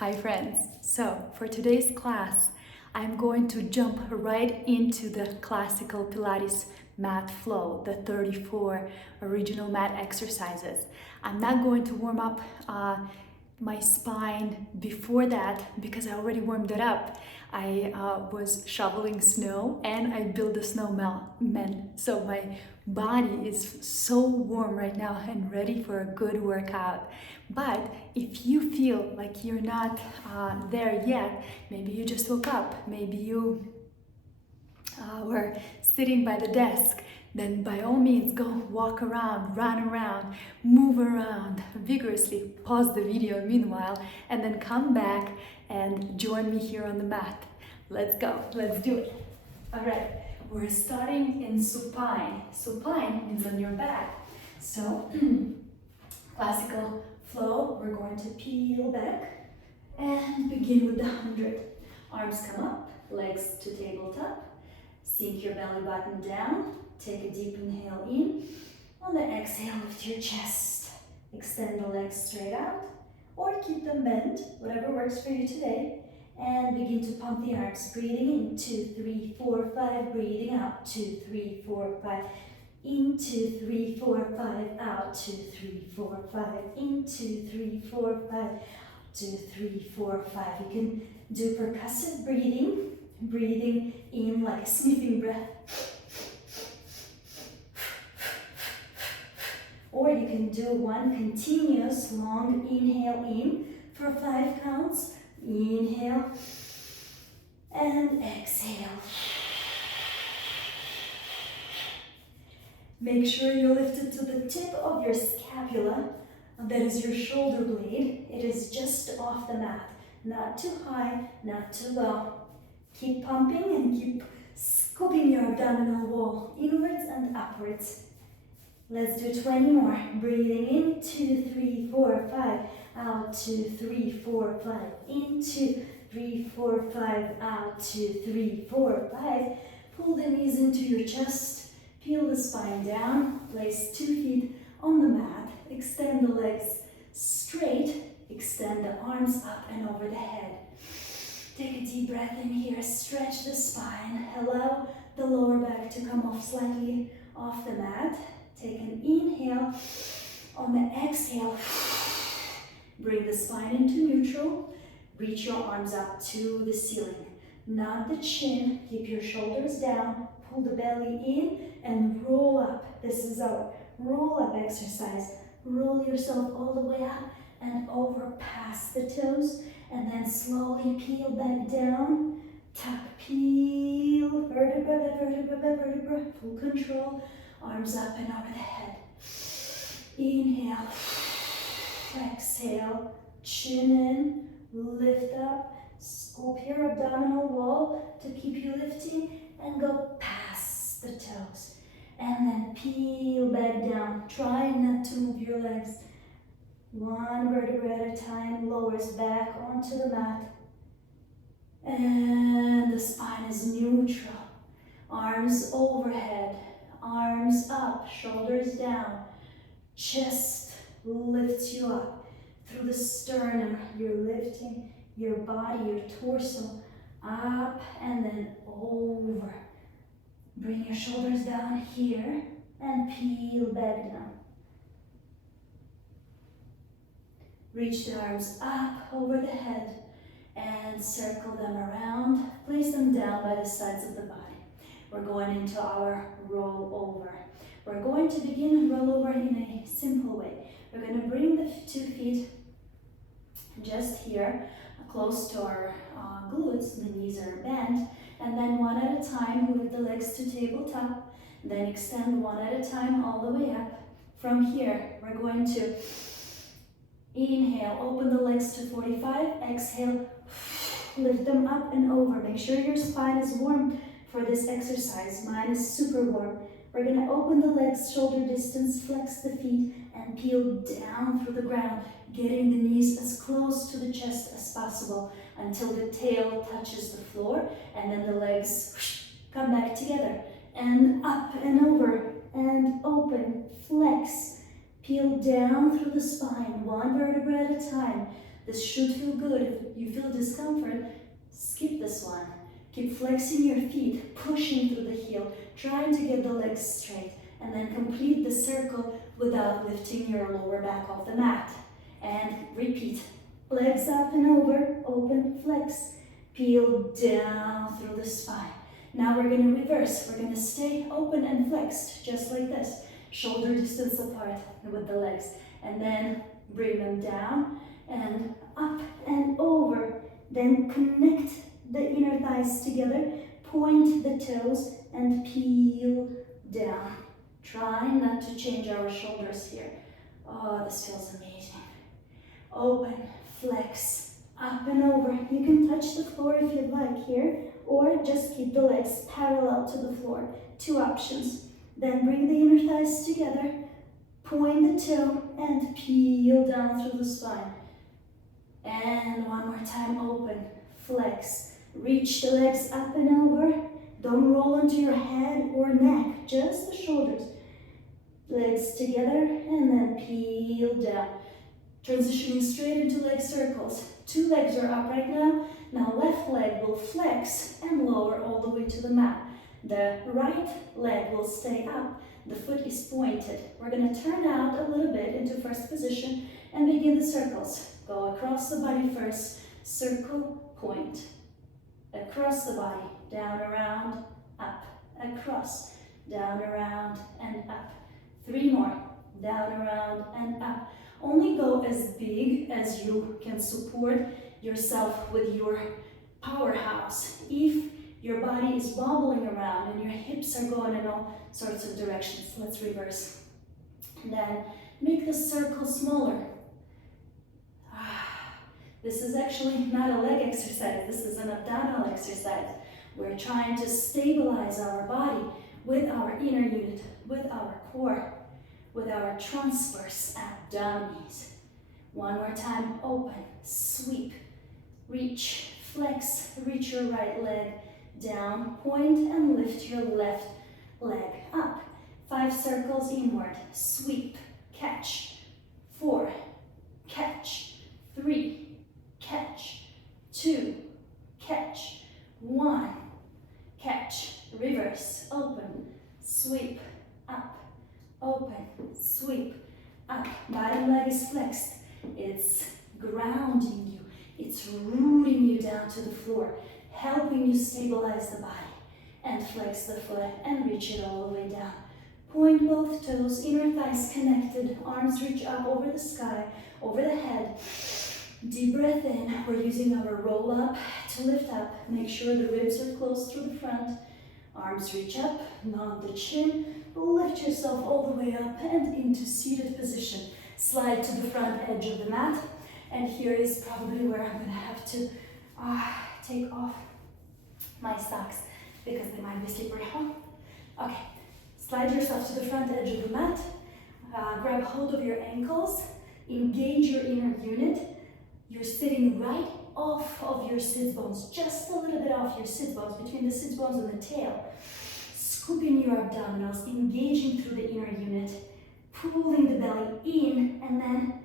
Hi friends, so for today's class I'm going to jump right into the classical Pilates Mat Flow, the 34 original mat exercises. I'm not going to warm up my spine before that because I already warmed it up. I was shoveling snow and I built a snowman, so my body is so warm right now and ready for a good workout. But if you feel like you're not there yet, maybe you just woke up, maybe you were sitting by the desk, then by all means go walk around, run around, move around vigorously, pause the video meanwhile, and then come back and join me here on the mat. Let's go, let's do it. All right, we're starting in supine. Supine means on your back. So, classical flow, we're going to peel back and begin with the 100. Arms come up, legs to tabletop. Sink your belly button down. Take a deep inhale in. On the exhale, lift your chest. Extend the legs straight out or keep them bent, whatever works for you today. And begin to pump the arms. Breathing in, 2, 3, 4, 5. Breathing out, 2, 3, 4, 5. In, 2, 3, 4, 5. Out, 2, 3, 4, 5. In, 2, 3, 4, 5. 2, 3, 4, 5. You can do percussive breathing. Breathing in like a sniffing breath. Or you can do one continuous long inhale in for 5 counts. Inhale and exhale. Make sure you lift it to the tip of your scapula. That is your shoulder blade. It is just off the mat. Not too high, not too low. Keep pumping and keep scooping your abdominal wall inwards and upwards. Let's do 20 more. Breathing in, 2, 3, 4, 5. Out, 2, 3, 4, 5. In, 2, 3, 4, 5. Out, 2, 3, 4, 5. Pull the knees into your chest. Peel the spine down. Place 2 feet on the mat. Extend the legs straight. Extend the arms up and over the head. Take a deep breath in here, stretch the spine, allow the lower back to come off slightly off the mat. Take an inhale. On the exhale, bring the spine into neutral. Reach your arms up to the ceiling, not the chin. Keep your shoulders down, pull the belly in and roll up. This is our roll up exercise. Roll yourself all the way up and over past the toes. And then slowly peel back down, tuck, peel, vertebra by vertebra by vertebra, full control, arms up and over the head. Inhale, exhale, chin in, lift up, scoop your abdominal wall to keep you lifting and go past the toes. And then peel back down, try not to move your legs. One vertebra at a time, lowers back onto the mat. And the spine is neutral. Arms overhead, arms up, shoulders down. Chest lifts you up through the sternum. You're lifting your body, your torso up and then over. Bring your shoulders down here and peel back down. Reach the arms up over the head and circle them around. Place them down by the sides of the body. We're going into our roll over. We're going to begin roll over in a simple way. We're going to bring the 2 feet just here, close to our glutes. The knees are bent. And then one at a time, move the legs to tabletop. Then extend one at a time all the way up. From here, we're going to inhale, open the legs to 45. Exhale, lift them up and over. Make sure your spine is warm for this exercise. Mine is super warm. We're going to open the legs, shoulder distance, flex the feet, and peel down through the ground, getting the knees as close to the chest as possible until the tail touches the floor, and then the legs come back together. And up and over, and open, flex. Peel down through the spine, one vertebra at a time. This should feel good. If you feel discomfort, skip this one. Keep flexing your feet, pushing through the heel, trying to get the legs straight, and then complete the circle without lifting your lower back off the mat. And repeat. Legs up and over, open, flex. Peel down through the spine. Now we're going to reverse. We're going to stay open and flexed, just like this. Shoulder distance apart with the legs. And then bring them down and up and over. Then connect the inner thighs together. Point the toes and peel down. Try not to change our shoulders here. Oh, this feels amazing. Open, flex, up and over. You can touch the floor if you'd like here, or just keep the legs parallel to the floor. Two options. Then bring the inner thighs together, point the toe, and peel down through the spine. And one more time, open, flex. Reach the legs up and over. Don't roll onto your head or neck, just the shoulders. Legs together, and then peel down. Transitioning straight into leg circles. Two legs are up right now. Now left leg will flex and lower all the way to the mat. The right leg will stay up. The foot is pointed. We're going to turn out a little bit into first position and begin the circles. Go across the body first. Circle, point. Across the body. Down, around, up. Across. Down, around, and up. Three more. Down, around, and up. Only go as big as you can support yourself with your powerhouse. If your body is wobbling around and your hips are going in all sorts of directions, let's reverse. Then make the circle smaller. This is actually not a leg exercise, this is an abdominal exercise. We're trying to stabilize our body with our inner unit, with our core, with our transverse abdominis. One more time, open, sweep, reach, flex, reach your right leg down, point and lift your left leg up. 5 circles inward, sweep, catch, 4, catch, 3, catch, 2, catch, 1, catch, reverse, open, sweep, up, open, sweep, up. Bottom leg is flexed. It's grounding you. It's rooting you down to the floor, helping you stabilize the body. And flex the foot and reach it all the way down. Point both toes, inner thighs connected, arms reach up over the sky, over the head. Deep breath in. We're using our roll up to lift up. Make sure the ribs are close through the front. Arms reach up, nod the chin. Lift yourself all the way up and into seated position. Slide to the front edge of the mat. And here is probably where I'm going to have to take off my socks because they might be slippery. Okay, slide yourself to the front edge of the mat. Grab hold of your ankles. Engage your inner unit. You're sitting right off of your sit bones, just a little bit off your sit bones, between the sit bones and the tail. Scooping your abdominals, engaging through the inner unit, pulling the belly in, and then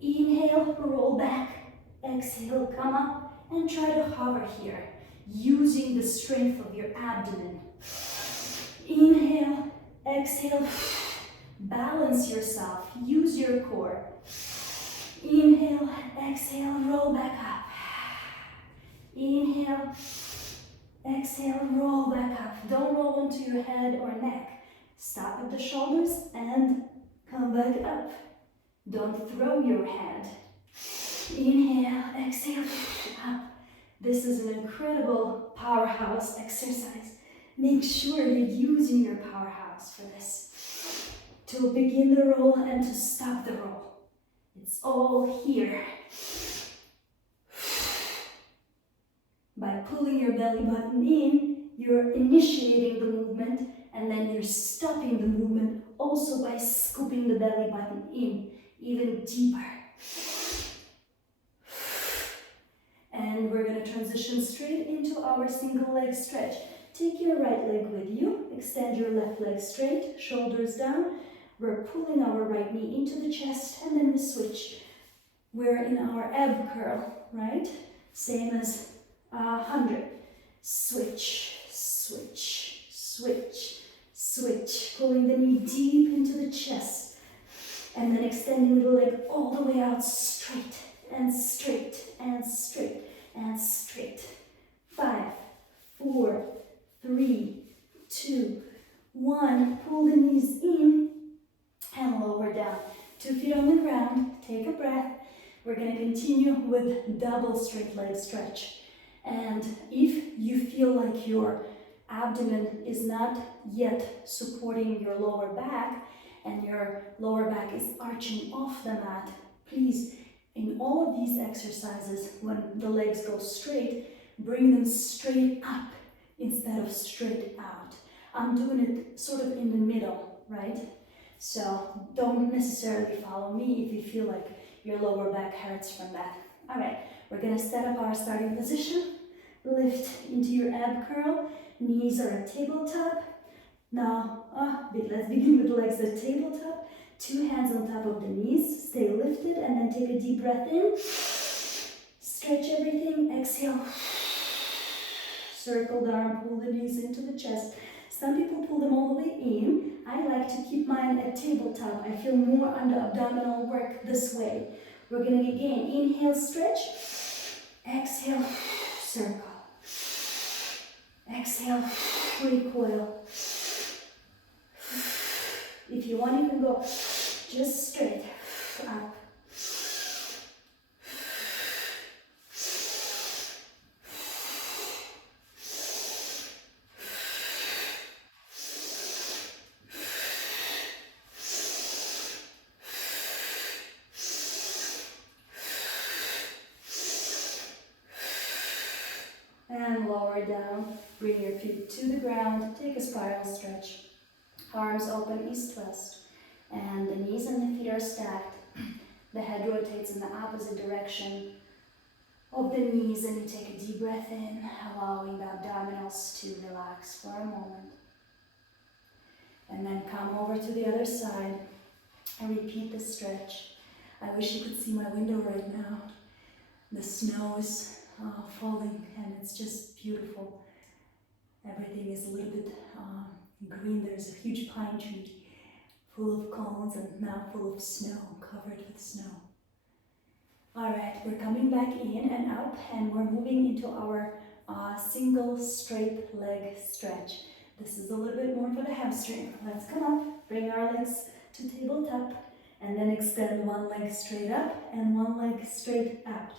inhale, roll back, exhale, come up, and try to hover here, using the strength of your abdomen. Inhale, exhale, balance yourself, use your core. Inhale, exhale, roll back up. Inhale, exhale, roll back up. Don't roll onto your head or neck. Stop at the shoulders and come back up. Don't throw your head. Inhale, exhale, up. This is an incredible powerhouse exercise. Make sure you're using your powerhouse for this. To begin the roll and to stop the roll. It's all here. By pulling your belly button in, you're initiating the movement, and then you're stopping the movement also by scooping the belly button in even deeper. And we're going to transition straight into our single leg stretch. Take your right leg with you, extend your left leg straight, shoulders down. We're pulling our right knee into the chest, and then we switch. we're in our ab curl, right? Same as 100. Switch, switch, switch, switch. Pulling the knee deep into the chest. And then extending the leg all the way out, straight and straight and straight and straight. 5, 4, 3, 2, 1. Pull the knees in and lower down. 2 feet on the ground. Take a breath. We're going to continue with double straight leg stretch. And if you feel like your abdomen is not yet supporting your lower back and your lower back is arching off the mat, please, in all of these exercises, when the legs go straight, bring them straight up instead of straight out. I'm doing it sort of in the middle, right? So don't necessarily follow me if you feel like your lower back hurts from that. All right, we're gonna set up our starting position. Lift into your ab curl. Knees are at tabletop. Now, let's begin with legs at tabletop. 2 hands on top of the knees. Stay lifted and then take a deep breath in. Stretch everything. Exhale. Circle the arm, pull the knees into the chest. Some people pull them all the way in. I like to keep mine at tabletop. I feel more on the abdominal work this way. We're going to again inhale, stretch. Exhale, circle. Exhale, recoil. If you want, you can go just straight up. And lower down. Bring your feet to the ground. Take a spiral stretch. Arms open east-west. And the knees and the feet are stacked. The head rotates in the opposite direction of the knees, and you take a deep breath in, allowing the abdominals to relax for a moment. And then come over to the other side and repeat the stretch. I wish you could see my window right now. The snow is falling and it's just beautiful. Everything is a little bit green. There's a huge pine tree full of cones and now full of snow, covered with snow. All right, we're coming back in and up, and we're moving into our single straight leg stretch. This is a little bit more for the hamstring. Let's come up, bring our legs to tabletop, and then extend one leg straight up and one leg straight out.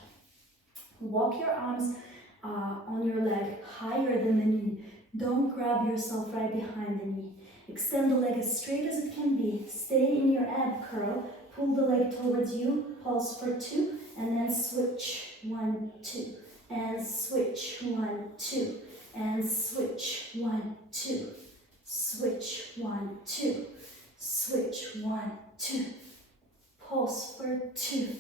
Walk your arms on your leg higher than the knee. Don't grab yourself right behind the knee. Extend the leg as straight as it can be. Stay in your ab curl. Pull the leg towards you. Pulse for 2, and then switch. 1, 2, and switch. 1, 2, and switch. 1, 2, switch. 1, 2, switch. 1, 2. Pulse for 2.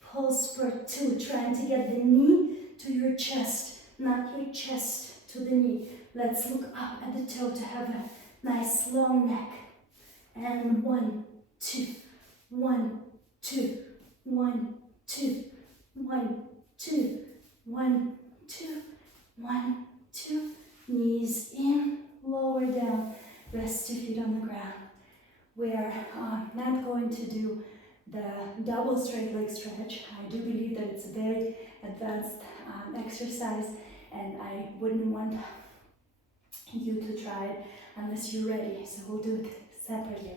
Pulse for 2. Trying to get the knee to your chest, not your chest to the knee. Let's look up at the toe to have a nice long neck. And 1, 2, 1, 2, 1, 2, 1, 2, 1, 2, 1, 2. Knees in, lower down. Rest 2 feet on the ground. We're not going to do the double straight leg stretch. I do believe that it's a very advanced exercise, and I wouldn't want you to try it unless you're ready, so we'll do it separately.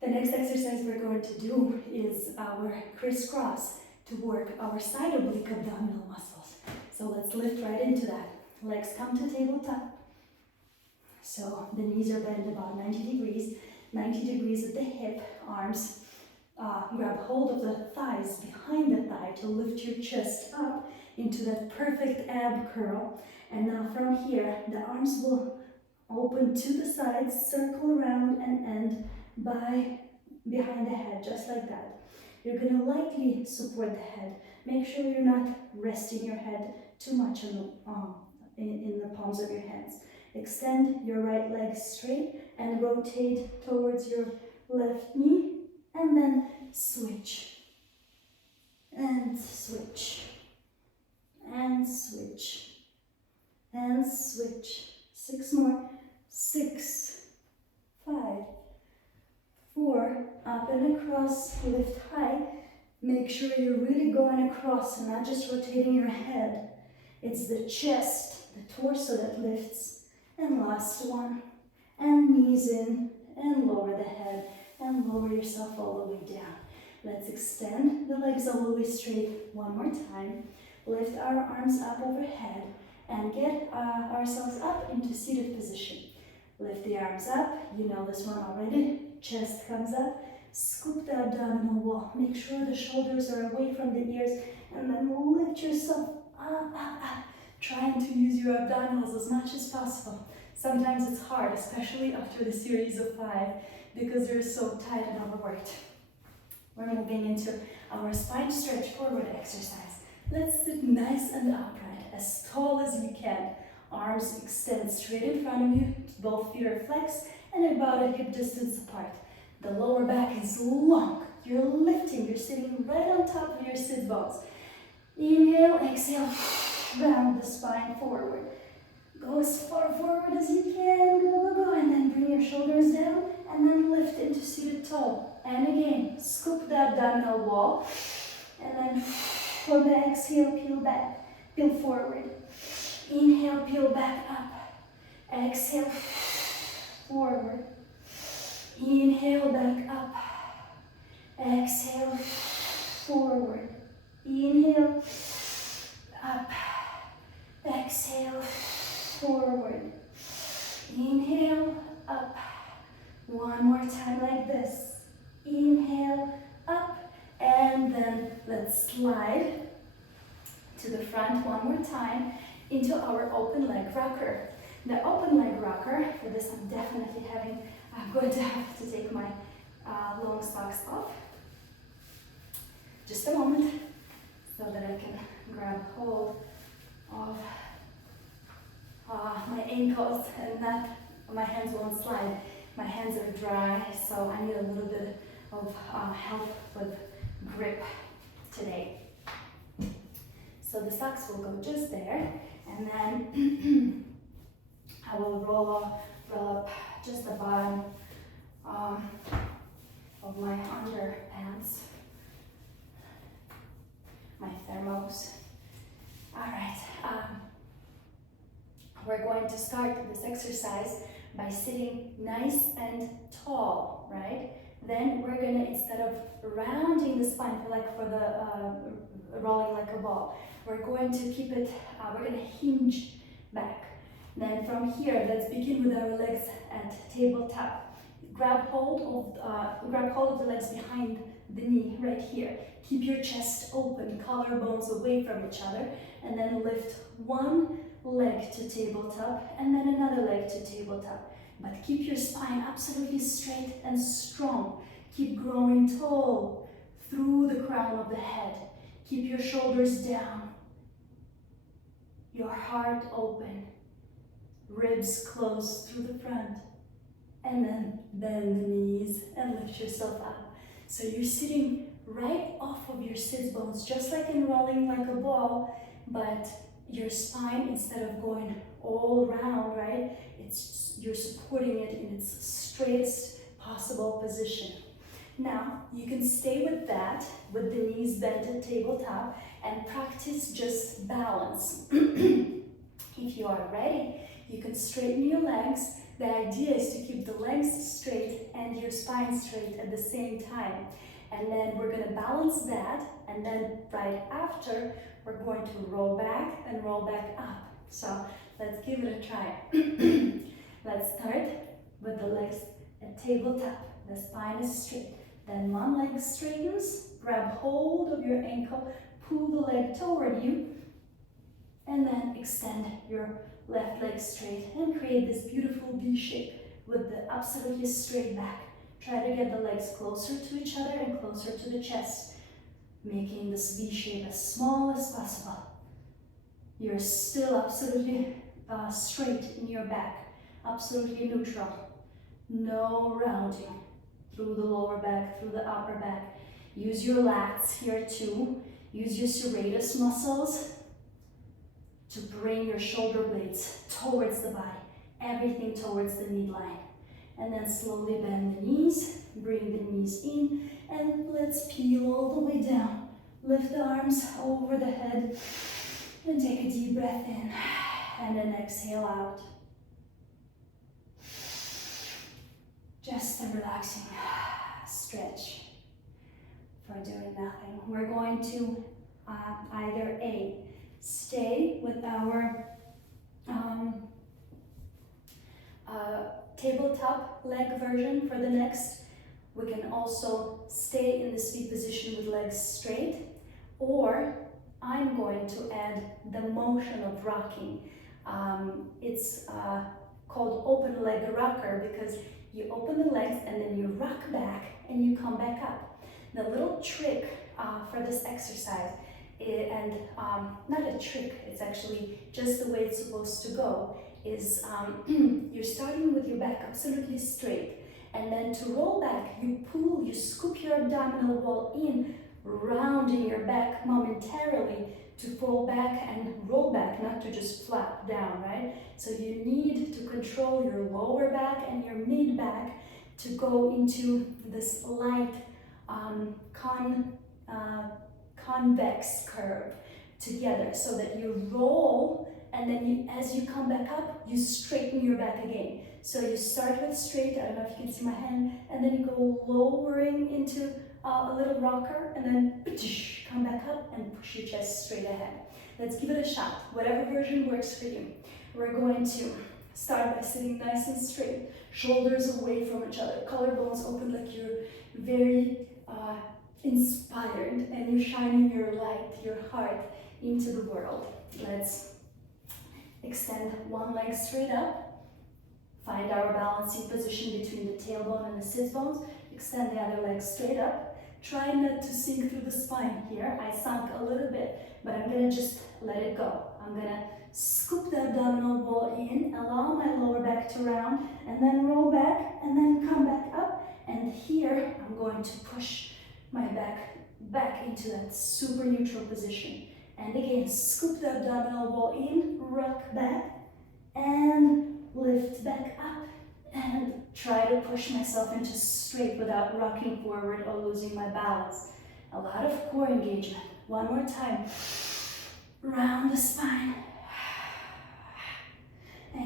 The next exercise we're going to do is our crisscross to work our side oblique abdominal muscles. So let's lift right into that. Legs come to tabletop. So the knees are bent about 90 degrees. 90 degrees at the hip, arms grab hold of the thighs behind the thigh to lift your chest up into that perfect ab curl. And now from here, the arms will open to the sides, circle around and end behind the head, just like that. You're going to lightly support the head. Make sure you're not resting your head too much in the palms of your hands. Extend your right leg straight and rotate towards your left knee, and then switch. and switch, and switch, and switch. 6 more. 6, 5, 4, up and across, lift high. Make sure you're really going across and not just rotating your head. It's the chest, the torso that lifts. And last one. And knees in, and lower the head, and lower yourself all the way down. Let's extend the legs all the way straight one more time. Lift our arms up overhead and get ourselves up into seated position. Lift the arms up, you know this one already. Chest comes up, scoop the abdominal wall. Make sure the shoulders are away from the ears, and then lift yourself up. Trying to use your abdominals as much as possible. Sometimes it's hard, especially after the series of 5, because they're so tight and overworked. We're moving into our spine stretch forward exercise. Let's sit nice and upright, as tall as you can. Arms extend straight in front of you, both feet are flexed and about a hip distance apart. The lower back is long. You're lifting, you're sitting right on top of your sit bones. Inhale, exhale, round the spine forward. Go as far forward as you can, go, and then bring your shoulders down, and then lift into seated tall. And again, scoop the abdominal wall, and then on the exhale, peel back, peel forward. Inhale, peel back up. Exhale, forward. Inhale, back up. Exhale, forward. Inhale, up. Exhale, forward. Inhale, up. One more time like this. Inhale, up. And then let's slide to the front one more time into our open leg rocker. The open leg rocker, for this I'm going to have to take my long socks off. Just a moment so that I can grab hold of my ankles and that my hands won't slide. My hands are dry, so I need a little bit of help with grip today. So the socks will go just there, and then I will roll up just the bottom of my underpants, my thermos. All right, we're going to start this exercise by sitting nice and tall, right? Then we're gonna, instead of rounding the spine for the rolling like a ball, we're going to keep it, we're gonna hinge back. Then from here, let's begin with our legs at tabletop. Grab hold of the legs behind the knee right here. Keep your chest open, collarbones away from each other, and then lift one leg to tabletop and then another leg to tabletop. But keep your spine absolutely straight and strong. Keep growing tall through the crown of the head. Keep your shoulders down, your heart open, ribs closed through the front. And then bend the knees and lift yourself up. So you're sitting right off of your sit bones, just like in rolling like a ball, but your spine, instead of going all around, right, you're supporting it in its straightest possible position. Now, you can stay with that, with the knees bent at tabletop, and practice just balance. If you are ready, you can straighten your legs. The idea is to keep the legs straight and your spine straight at the same time. And then we're going to balance that, and then right after, we're going to roll back and roll back up. So let's give it a try. Let's start with the legs at tabletop. The spine is straight. Then one leg straightens, grab hold of your ankle, pull the leg toward you, and then extend your left leg straight and create this beautiful V shape with the absolutely straight back. Try to get the legs closer to each other and closer to the chest, making this V shape as small as possible. You're still absolutely straight in your back, absolutely neutral. No rounding through the lower back, through the upper back. Use your lats here too. Use your serratus muscles to bring your shoulder blades towards the body, everything towards the midline. And then slowly bend the knees, bring the knees in, and let's peel all the way down. Lift the arms over the head, and take a deep breath in, and then exhale out. Just a relaxing stretch for doing nothing. We're going to either A, stay with our tabletop leg version for the next. We can also stay in the sweep position with legs straight, or I'm going to add the motion of rocking. It's called open leg rocker because you open the legs and then you rock back and you come back up. The little trick for this exercise, not a trick, it's actually just the way it's supposed to go, is you're starting with your back absolutely straight, and then to roll back, you pull, you scoop your abdominal wall in, rounding your back momentarily to fall back and roll back, not to just flap down, right? So you need to control your lower back and your mid back to go into this light convex curve together, so that you roll, and then as you come back up, you straighten your back again. So you start with straight, I don't know if you can see my hand, and then you go lowering into a little rocker, and then come back up and push your chest straight ahead. Let's give it a shot, whatever version works for you. We're going to start by sitting nice and straight, shoulders away from each other, collarbones open like you're very inspired, and you're shining your light, your heart into the world. Let's extend one leg straight up, find our balancing position between the tailbone and the sit bones, extend the other leg straight up. Try not to sink through the spine here. I sunk a little bit, but I'm gonna just let it go. I'm gonna scoop the abdominal wall in, allow my lower back to round, and then roll back, and then come back up. And here, I'm going to push my back into that super neutral position. And again, scoop the abdominal wall in, rock back, and lift back up, and try to push myself into straight without rocking forward or losing my balance. A lot of core engagement. One more time. Round the spine.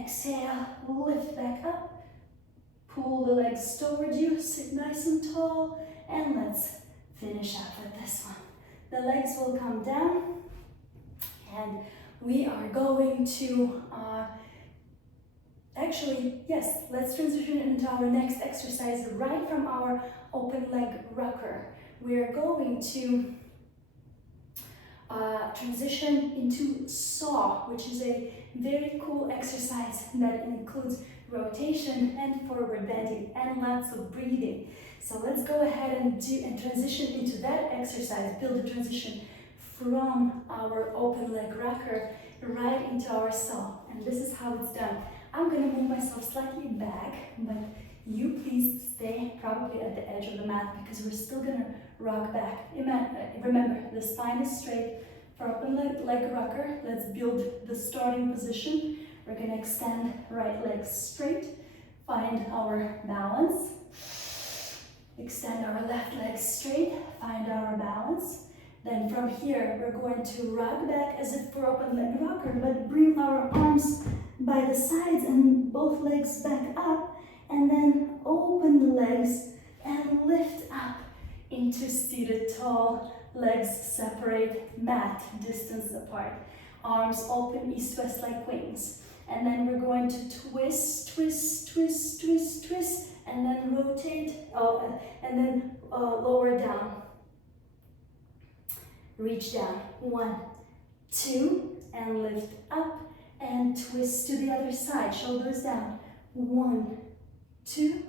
Exhale, lift back up. Pull the legs toward you, sit nice and tall, and let's finish up with this one. The legs will come down, and we are going to let's transition into our next exercise right from our open leg rocker. We are going to transition into saw, which is a very cool exercise that includes rotation and forward bending and lots of breathing. So let's go ahead and transition into that exercise, build a transition from our open leg rocker right into our saw. And this is how it's done. I'm going to move myself slightly back, but you please stay probably at the edge of the mat because we're still going to rock back. Remember, the spine is straight. For open leg rocker, let's build the starting position. We're going to extend right leg straight, find our balance. Extend our left leg straight, find our balance. Then from here, we're going to rock back as if for open leg rocker, but bring our arms by the sides and both legs back up, and then open the legs and lift up into seated tall. Legs separate, mat distance apart. Arms open east-west like wings. And then we're going to twist, twist, twist, twist, twist, and then rotate, and then lower down. Reach down. 1, 2, and lift up, and twist to the other side. Shoulders down. 1, 2,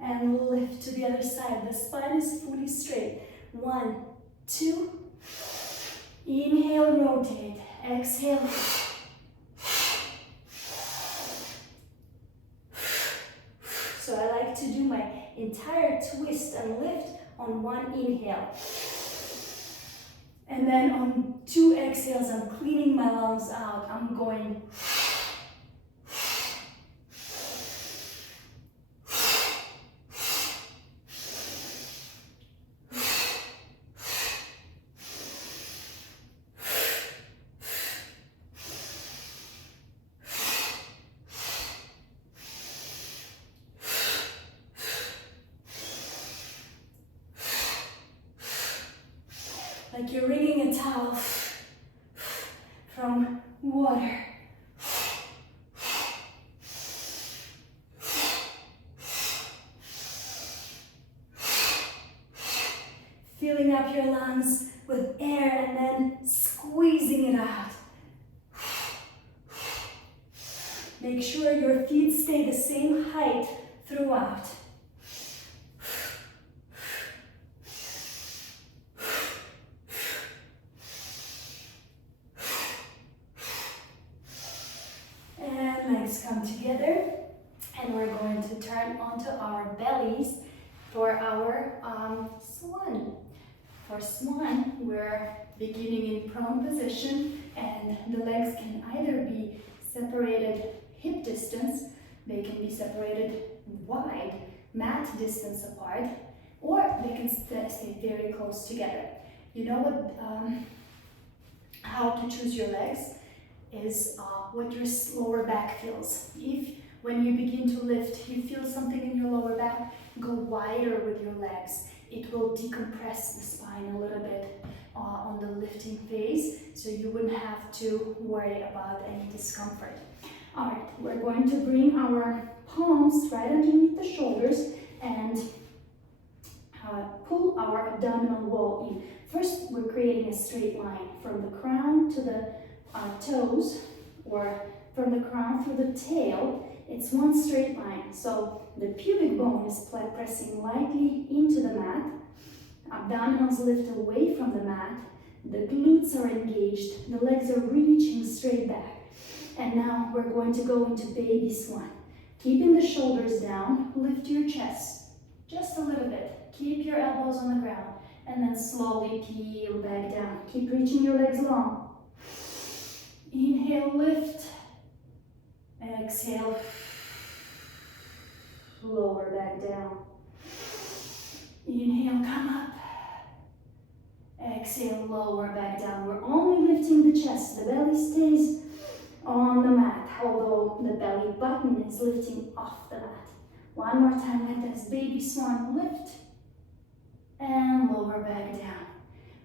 and lift to the other side. The spine is fully straight. 1, 2, inhale, rotate, exhale. So I like to do my entire twist and lift on one inhale. And And then on 2 exhales, I'm cleaning my lungs out. I'm going. Like you're wringing a towel from water. Filling up your lungs with air and then squeezing it out. Make sure your feet stay the same height throughout. Legs come together, and we're going to turn onto our bellies for our swan. For swan, we're beginning in prone position, and the legs can either be separated hip distance, they can be separated wide, mat distance apart, or they can stay very close together. You know what? How to choose your legs is what your lower back feels. If when you begin to lift, you feel something in your lower back, go wider with your legs. It will decompress the spine a little bit on the lifting phase, so you wouldn't have to worry about any discomfort. All right, we're going to bring our palms right underneath the shoulders and pull our abdominal wall in. First, we're creating a straight line from the crown to the toes, or from the crown through the tail. It's one straight line. So the pubic bone is pressing lightly into the mat. Abdominals lift away from the mat. The glutes are engaged. The legs are reaching straight back. And now we're going to go into baby swan. Keeping the shoulders down, lift your chest just a little bit. Keep your elbows on the ground. And then slowly peel back down. Keep reaching your legs long. Inhale, lift. Exhale, lower back down. Inhale, come up. Exhale, lower back down. We're only lifting the chest. The belly stays on the mat, although the belly button is lifting off the mat. One more time like this. Baby swan, lift. And lower back down.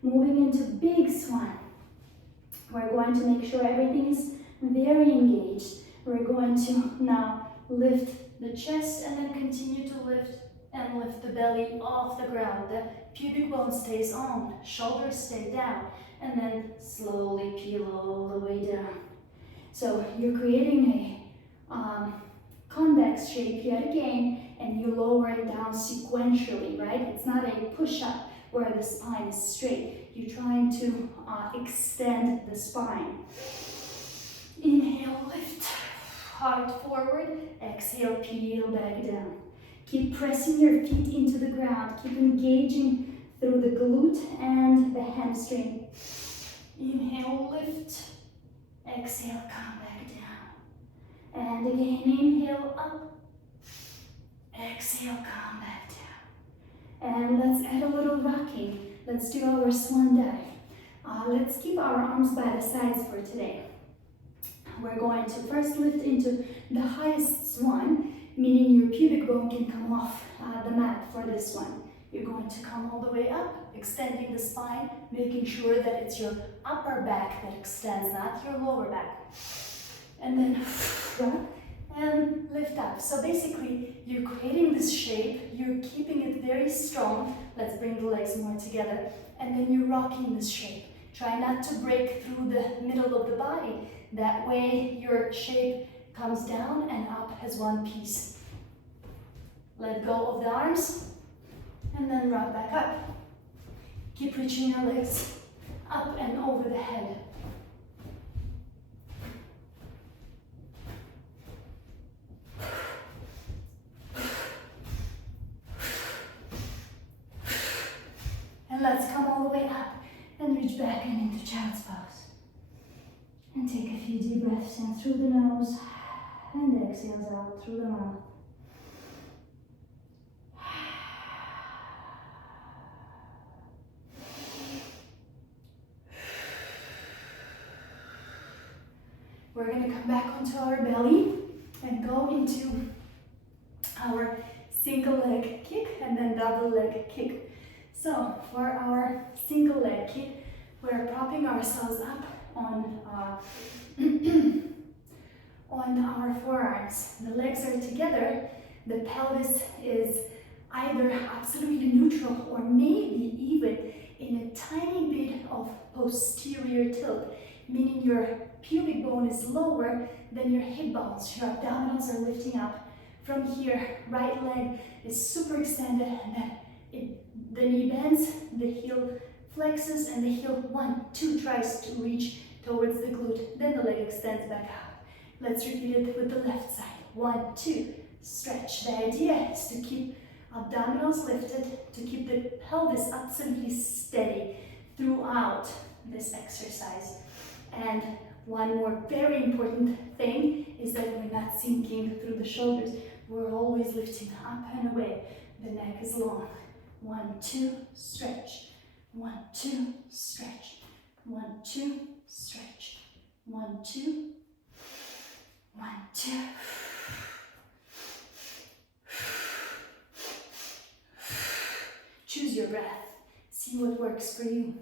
Moving into big swan. We're going to make sure everything is very engaged. We're going to now lift the chest and then continue to lift and lift the belly off the ground. The pubic bone stays on, shoulders stay down, and then slowly peel all the way down. So you're creating a convex shape yet again, and you lower it down sequentially, right? It's not a push-up where the spine is straight. You're trying to extend the spine. Inhale, lift, heart forward. Exhale, peel back down. Keep pressing your feet into the ground. Keep engaging through the glute and the hamstring. Inhale, lift. Exhale, come back down. And again, inhale, up. Exhale, come back down. And let's add a little rocking. Let's do our swan dive. Let's keep our arms by the sides for today. We're going to first lift into the highest swan, meaning your pubic bone can come off the mat for this one. You're going to come all the way up, extending the spine, making sure that it's your upper back that extends, not your lower back. And then rock and lift up. So basically, you're creating this shape, you're keeping it very strong. Let's bring the legs more together. And then you're rocking this shape. Try not to break through the middle of the body. That way, your shape comes down and up as one piece. Let go of the arms, and then rock back up. Keep reaching your legs up and over the head. And let's come all the way up and reach back and child's pose. And take a few deep breaths in through the nose and exhales out through the mouth. We're going to come back onto our belly and go into our single leg kick and then double leg kick. So for our single leg kick, we're propping ourselves up on on our forearms. The legs are together. The pelvis is either absolutely neutral or maybe even in a tiny bit of posterior tilt, meaning your pubic bone is lower than your hip bones. Your abdominals are lifting up. From here, right leg is super extended, and then the knee bends, the heel flexes, and the heel 1, 2 tries to reach towards the glute. Then the leg extends back out. Let's repeat it with the left side. 1, 2, stretch. The idea is to keep abdominals lifted, to keep the pelvis absolutely steady throughout this exercise. And one more very important thing is that we're not sinking through the shoulders. We're always lifting up and away. The neck is long. 1, 2, stretch. 1, 2, stretch. 1, 2, stretch. 1, 2. 1, 2. Choose your breath. See what works for you.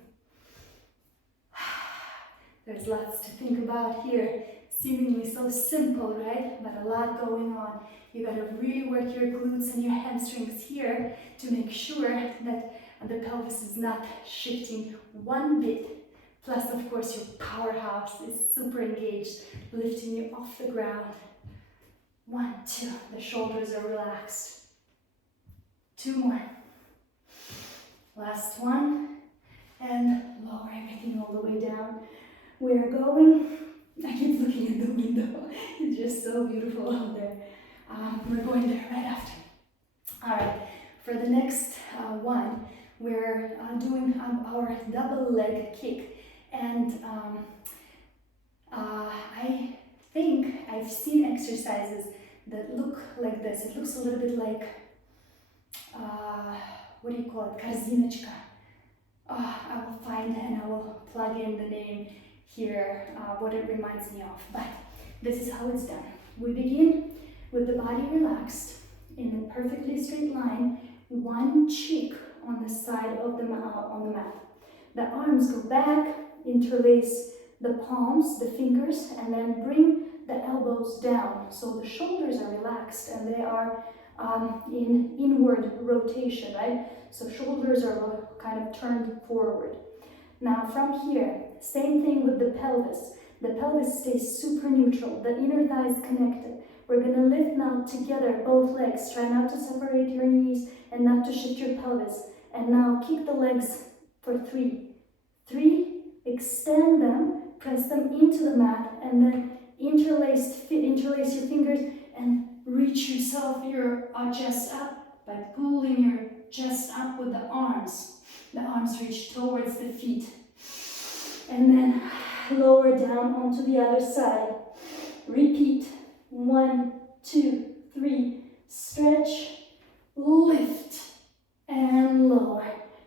There's lots to think about here. Seemingly so simple, right? But a lot going on. You gotta really work your glutes and your hamstrings here to make sure that the pelvis is not shifting one bit. Plus, of course, your powerhouse is super engaged, lifting you off the ground. 1, 2, the shoulders are relaxed. 2 more. Last one, and lower everything all the way down. We're going, I keep looking at the window, it's just so beautiful out there. We're going there right after. All right, for the next one, we're doing our double leg kick. And I think I've seen exercises that look like this. It looks a little bit like, what do you call it, korzinочка. I will find and I will plug in the name here, what it reminds me of. But this is how it's done. We begin with the body relaxed in a perfectly straight line, one cheek on the side of the on the mat. The arms go back, interlace the palms, the fingers, and then bring the elbows down. So the shoulders are relaxed and they are in inward rotation, right? So shoulders are kind of turned forward. Now from here, same thing with the pelvis. The pelvis stays super neutral, the inner thigh is connected. We're gonna lift now together, both legs. Try not to separate your knees and not to shift your pelvis. And now kick the legs for 3. 3, extend them, press them into the mat, and then interlace your fingers and reach yourself, your chest up by pulling your chest up with the arms. The arms reach towards the feet. And then lower down onto the other side. Repeat. 1, 2, 3. Stretch, lift, and lower.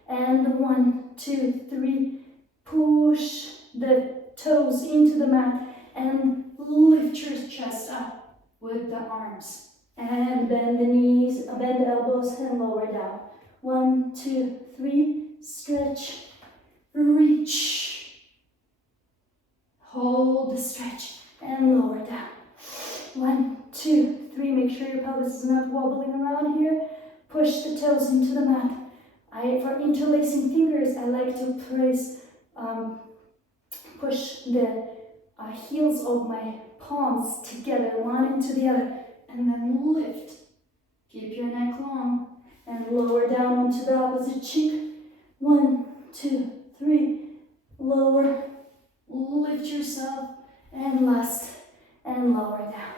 And 1, 2, 3. Push the toes into the mat and lift your chest up with the arms. And bend the knees, bend the elbows and lower down. 1, 2, 3. Stretch, reach. Hold the stretch and lower down. 1, 2, 3. Make sure your pelvis is not wobbling around here. Push the toes into the mat. For interlacing fingers, I like to push the heels of my palms together, one into the other, and then lift. Keep your neck long and lower down onto the opposite cheek. 1, 2, 3. Lower, lift yourself, and last, and lower down.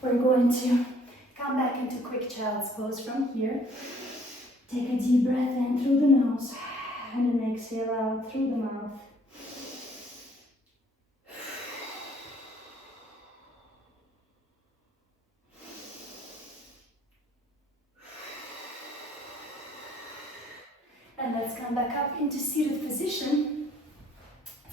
We're going to come back into quick child's pose from here. Take a deep breath in through the nose and then exhale out through the mouth. let's come back up into seated position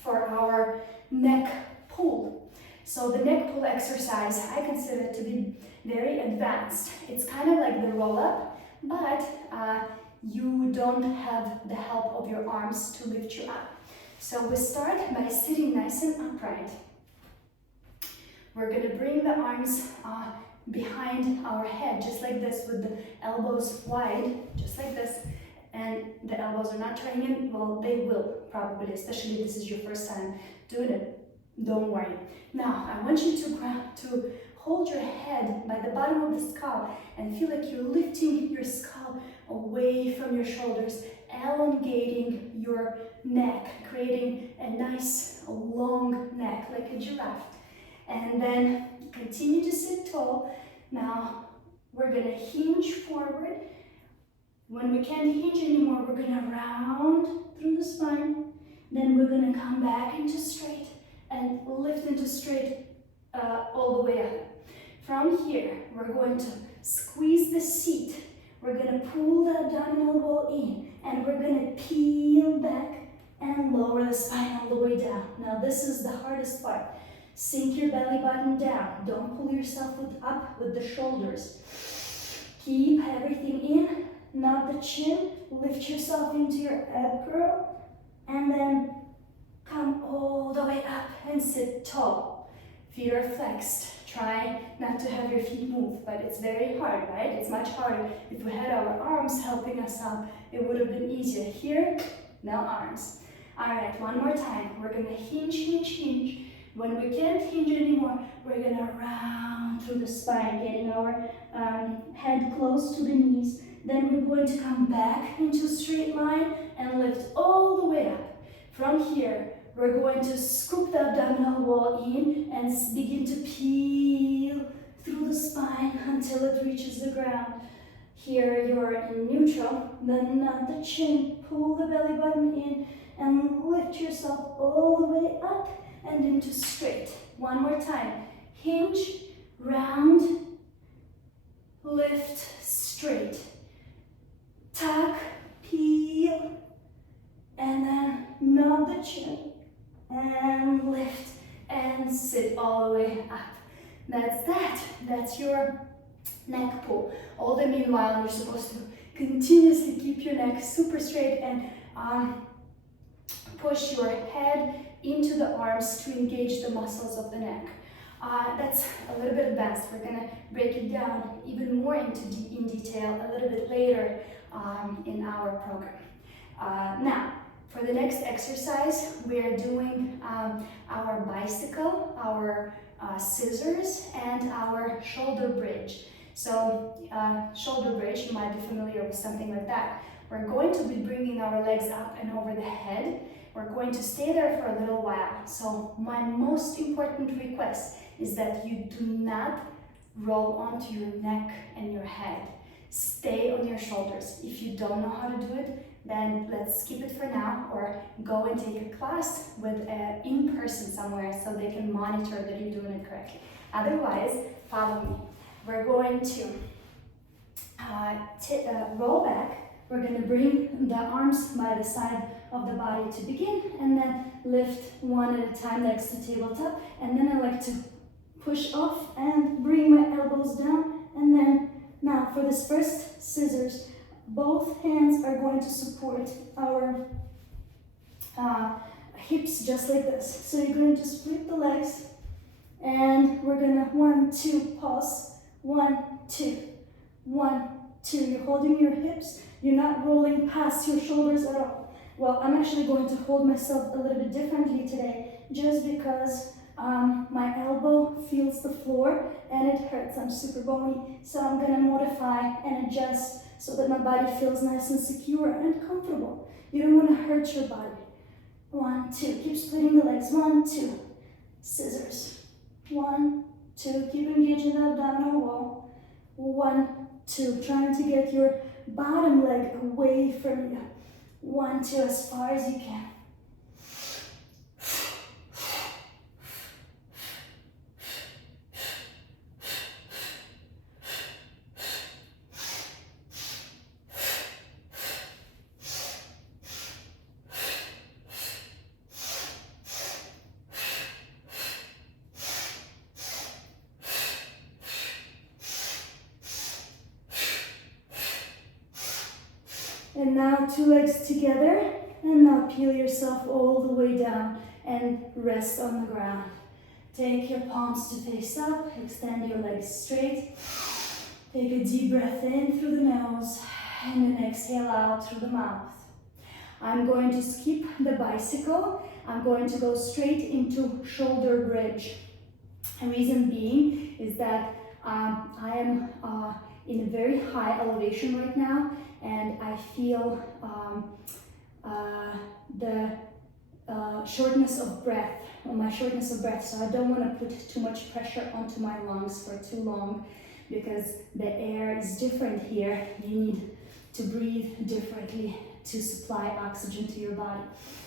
for our neck pull. So the neck pull exercise, I consider it to be very advanced. It's kind of like the roll up, but you don't have the help of your arms to lift you up. So we start by sitting nice and upright. We're going to bring the arms behind our head, just like this, with the elbows wide, just like this. And the elbows are not turning in. Well, they will probably, especially if this is your first time doing it. Don't worry. Now, I want you to hold your head by the bottom of the skull and feel like you're lifting your skull away from your shoulders, elongating your neck, creating a nice long neck like a giraffe. And then continue to sit tall. Now, we're going to hinge forward. When we can't hinge anymore, we're going to round through the spine. Then we're going to come back into straight and lift into straight all the way up. From here, we're going to squeeze the seat. We're going to pull the abdominal wall in, and we're going to peel back and lower the spine all the way down. Now, this is the hardest part. Sink your belly button down. Don't pull yourself up with the shoulders. Keep everything in, not the chin. Lift yourself into your ab curl, and then come all the way up and sit tall. Feet are flexed. Try not to have your feet move, but it's very hard, right? It's much harder. If we had our arms helping us out, it would have been easier. Here, no arms. All right, one more time. We're going to hinge, hinge, hinge. When we can't hinge anymore, we're going to round through the spine, getting our head close to the knees. Then we're going to come back into a straight line and lift all the way up. From here, we're going to scoop the abdominal wall in and begin to peel through the spine until it reaches the ground. Here you're in neutral, then not the chin. Pull the belly button in and lift yourself all the way up and into straight. One more time. Hinge, round, lift, straight. Tuck, peel, and then nod the chin, and lift, and sit all the way up. That's that. That's your neck pull. All the meanwhile, you're supposed to continuously keep your neck super straight and push your head into the arms to engage the muscles of the neck. That's a little bit advanced. We're going to break it down even more in detail a little bit later in our program. Now, for the next exercise, we are doing our bicycle, our scissors, and our shoulder bridge. So, shoulder bridge, you might be familiar with something like that. We're going to be bringing our legs up and over the head. We're going to stay there for a little while. So my most important request is that you do not roll onto your neck and your head. Stay on your shoulders. If you don't know how to do it, then let's skip it for now, or go and take a class with in person somewhere so they can monitor that you're doing it correctly. Otherwise, follow me. We're going to roll back. We're going to bring the arms by the side of the body to begin, and then lift one at a time next to tabletop. And then I like to push off and bring my elbows down. And then now for this first scissors, both hands are going to support our hips just like this. So you're going to split the legs, and we're going to 1, 2, pause. 1, 2, 1, 2. You're holding your hips. You're not rolling past your shoulders at all. Well, I'm actually going to hold myself a little bit differently today, just because my elbow feels the floor and it hurts. I'm super bony, so I'm going to modify and adjust so that my body feels nice and secure and comfortable. You don't want to hurt your body. 1, 2. Keep splitting the legs. 1, 2. Scissors. 1, 2. Keep engaging the abdominal wall. 1, 2. Trying to get your bottom leg away from you. 1, 2, as far as you can. And now 2 legs together, and now peel yourself all the way down and rest on the ground. Take your palms to face up, extend your legs straight. Take a deep breath in through the nose and then exhale out through the mouth. I'm going to skip the bicycle. I'm going to go straight into shoulder bridge. The reason being is that I am in a very high elevation right now, and I feel the shortness of breath, so I don't want to put too much pressure onto my lungs for too long, because the air is different here. You need to breathe differently to supply oxygen to your body.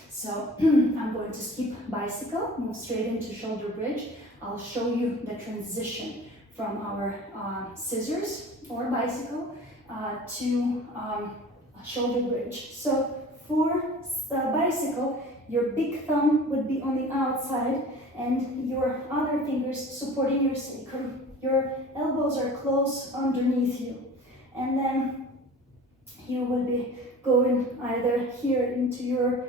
So I'm going to skip bicycle, move straight into shoulder bridge. I'll show you the transition from our scissors or bicycle to shoulder bridge. So for bicycle, your big thumb would be on the outside and your other fingers supporting your sacrum. Your elbows are close underneath you. And then you will be going either here into your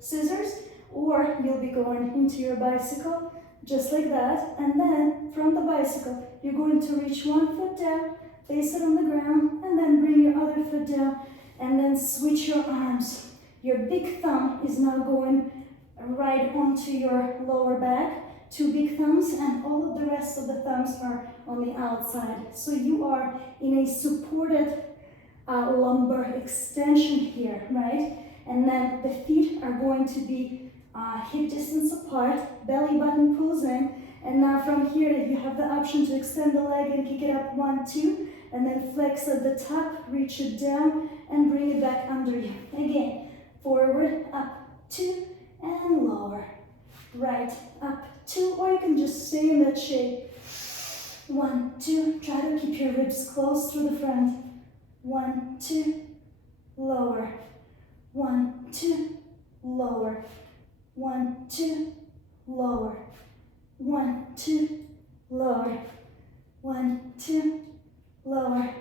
scissors, or you'll be going into your bicycle just like that. And then from the bicycle, you're going to reach one foot down, place it on the ground, and then bring your other foot down, and then switch your arms. Your big thumb is now going right onto your lower back. 2 big thumbs, and all of the rest of the thumbs are on the outside. So you are in a supported lumbar extension here, right? And then the feet are going to be hip distance apart, belly button pulls in, and now from here you have the option to extend the leg and kick it up 1, 2, and then flex at the top, reach it down, and bring it back under you. Again, forward, up, 2, and lower. Right, up, 2, or you can just stay in that shape. 1, 2, try to keep your ribs close through the front. 1, 2, lower. 1, 2, lower. 1, 2, lower. 1, 2, lower. 1, 2, lower.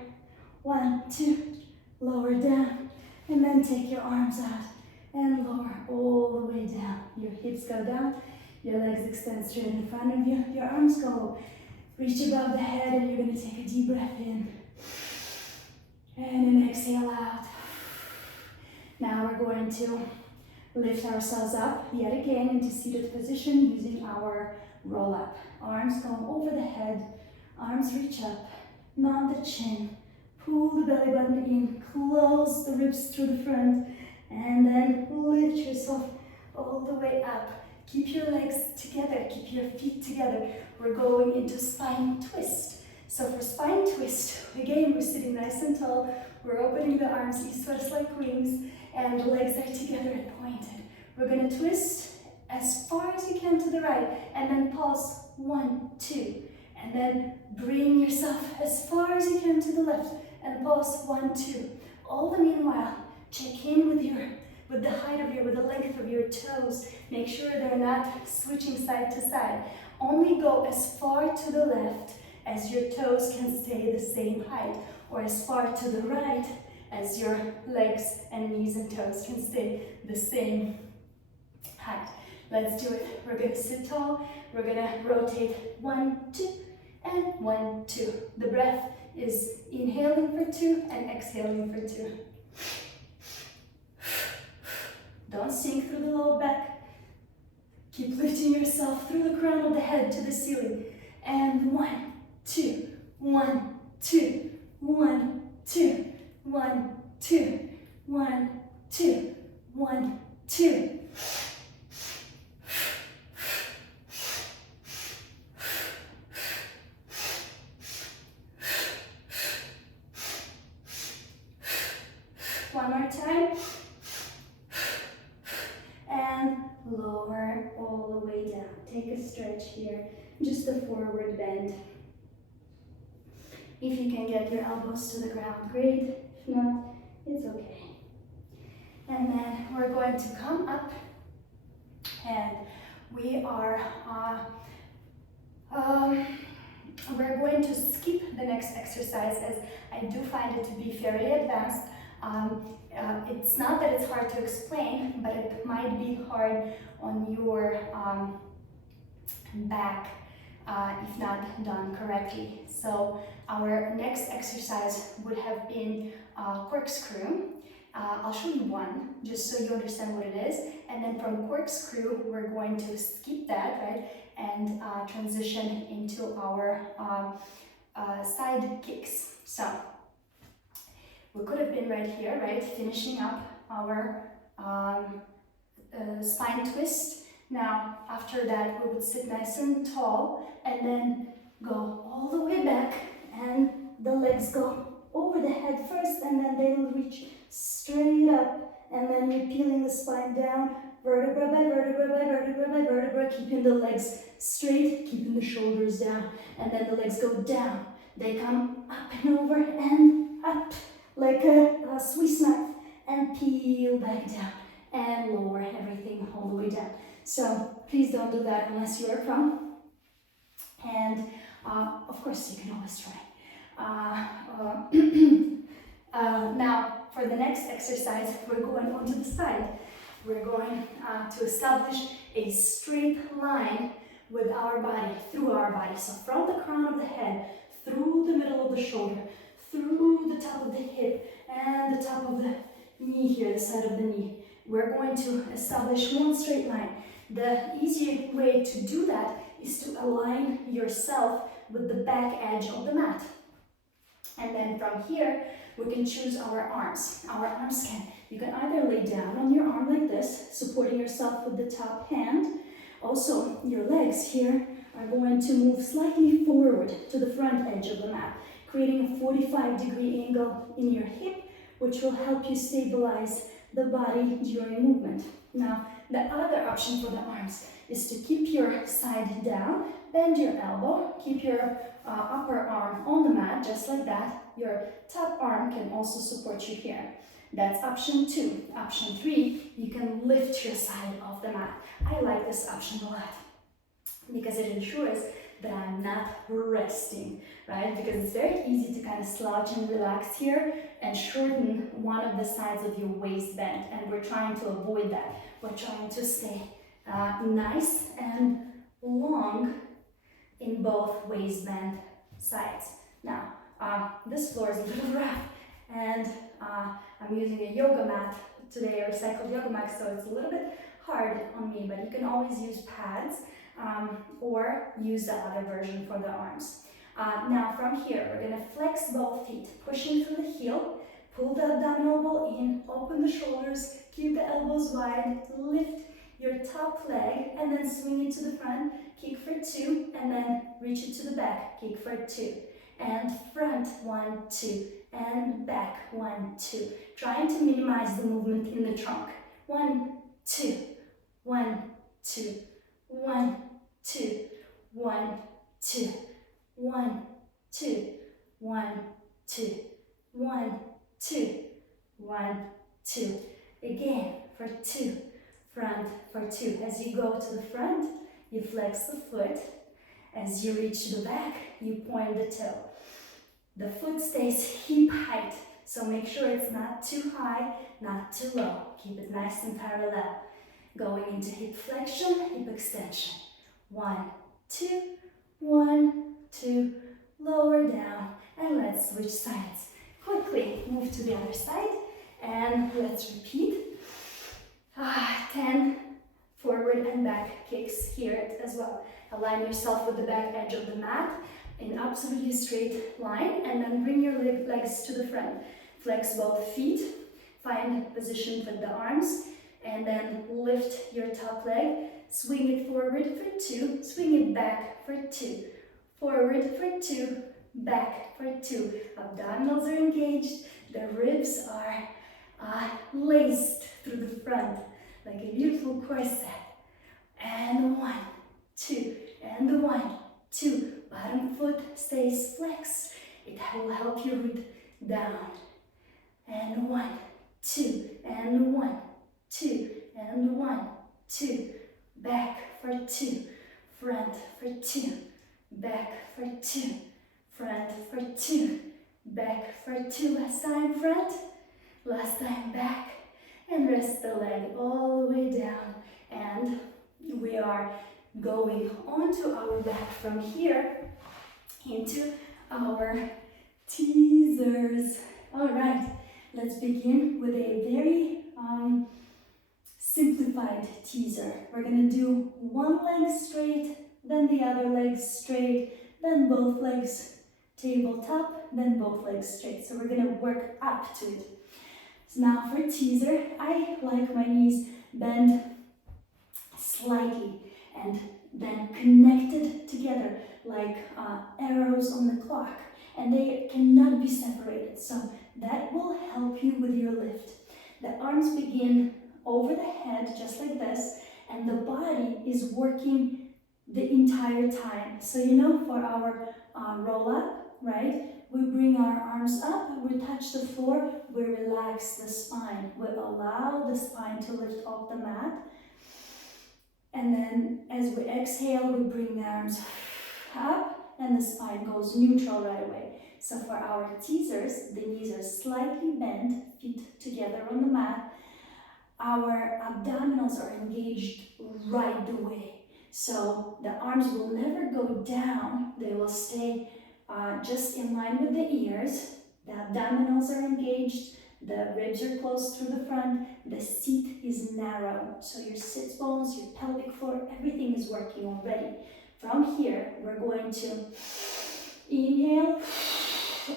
1, 2, lower down. And then take your arms out and lower all the way down. Your hips go down, your legs extend straight in front of you, your arms go reach above the head, and you're going to take a deep breath in. And then exhale out. Now we're going to lift ourselves up yet again into seated position using our roll up. Arms go over the head, arms reach up, nod the chin, pull the belly button in, close the ribs through the front, and then lift yourself all the way up. Keep your legs together, keep your feet together. We're going into spine twist. So for spine twist, again, we're sitting nice and tall. We're opening the arms east-west like wings, and the legs are together and pointed. We're going to twist as far as you can to the right, and then pause, 1, 2, and then bring yourself as far as you can to the left, and pause, 1, 2. All the meanwhile, check in with the height of with the length of your toes. Make sure they're not switching side to side. Only go as far to the left as your toes can stay the same height, or as far to the right as your legs and knees and toes can stay the same height. Let's do it. We're going to sit tall. We're going to rotate 1, 2, and 1, 2. The breath is inhaling for 2 and exhaling for 2. Don't sink through the low back. Keep lifting yourself through the crown of the head to the ceiling. And 1, 2, 1, 2, 1, 2, 1, 2, 1, 2, 1, 2. One more time. And lower all the way down. Take a stretch here, just a forward bend. If you can get your elbows to the ground, great. If not, it's okay. And then we're going to come up, and we are we're going to skip the next exercise, as I do find it to be fairly advanced. It's not that it's hard to explain, but it might be hard on your back if not done correctly. So our next exercise would have been corkscrew. I'll show you one just so you understand what it is, and then from corkscrew we're going to skip that, right, and transition into our side kicks. So we could have been right here, right, finishing up our spine twist. Now, after that, we would sit nice and tall and then go all the way back, and the legs go over the head first, and then they'll reach straight up, and then you're peeling the spine down, vertebra by vertebra by vertebra by vertebra, keeping the legs straight, keeping the shoulders down, and then the legs go down. They come up and over and up like a Swiss knife, and peel back down and lower everything all the way down. So please don't do that unless you are pro. And of course you can always try. Now for the next exercise, we're going onto the side. We're going to establish a straight line with our body, through our body. So from the crown of the head, through the middle of the shoulder, through the top of the hip, and the top of the knee here, the side of the knee. We're going to establish one straight line. The easy way to do that is to align yourself with the back edge of the mat. And then from here, we can choose our arms. You can either lay down on your arm like this, supporting yourself with the top hand. Also, your legs here are going to move slightly forward to the front edge of the mat, creating a 45-degree angle in your hip, which will help you stabilize the body during movement. Now, the other option for the arms is to keep your side down, bend your elbow, keep your upper arm on the mat, just like that. Your top arm can also support you here. That's option 2. Option 3, you can lift your side off the mat. I like this option a lot because it ensures that I'm not resting, right? Because it's very easy to kind of slouch and relax here and shorten one of the sides of your waist band, and we're trying to avoid that. We're trying to stay nice and long in both waistband sides. Now, this floor is a little rough, and I'm using a yoga mat today, or recycled yoga mat, so it's a little bit hard on me, but you can always use pads or use the other version for the arms. Now from here, we're going to flex both feet, pushing through the heel, pull the abdominal wall in, open the shoulders, keep the elbows wide, lift your top leg, and then swing it to the front, kick for 2, and then reach it to the back, kick for 2, and front, 1, 2, and back, 1, 2. Trying to minimize the movement in the trunk. 1, 2, 1, 2, 1, 2, 1, 2, 1, 2, 1, 2, 1, 2, 1, 2. Again for 2, front for 2. As you go to the front, you flex the foot. As you reach the back, you point the toe. The foot stays hip height, so make sure it's not too high, not too low. Keep it nice and parallel. Going into hip flexion, hip extension. 1, 2, 1, 2, lower down, and let's switch sides. Quickly move to the other side, and let's repeat. 10 forward and back kicks here as well. Align yourself with the back edge of the mat in absolutely straight line, and then bring your legs to the front. Flex both feet, find position with the arms, and then lift your top leg, swing it forward for 2, swing it back for 2, forward for 2, back for 2. Abdominals are engaged, the ribs are laced through the front like a beautiful corset. And 1, 2, and 1, 2. Bottom foot stays flexed. It will help your root down. And 1, 2, and 1, 2, and 1, 2. Back for 2, front for 2, back for 2, front for 2, back for 2. Last time, front. Last time back, and rest the leg all the way down. And we are going onto our back from here into our teasers. All right, let's begin with a very simplified teaser. We're gonna do one leg straight, then the other leg straight, then both legs tabletop, then both legs straight. So we're gonna work up to it. So now for teaser, I like my knees bent slightly and then connected together like arrows on the clock, and they cannot be separated. So that will help you with your lift. The arms begin over the head just like this, and the body is working the entire time. So you know, for our roll up, right? We bring our arms up, we touch the floor, we relax the spine. We allow the spine to lift off the mat. And then as we exhale, we bring the arms up and the spine goes neutral right away. So for our teasers, the knees are slightly bent, feet together on the mat. Our abdominals are engaged right away. So the arms will never go down, they will stay just in line with the ears. The abdominals are engaged, the ribs are close through the front, the seat is narrow. So your sits bones, your pelvic floor, everything is working already. From here, we're going to inhale,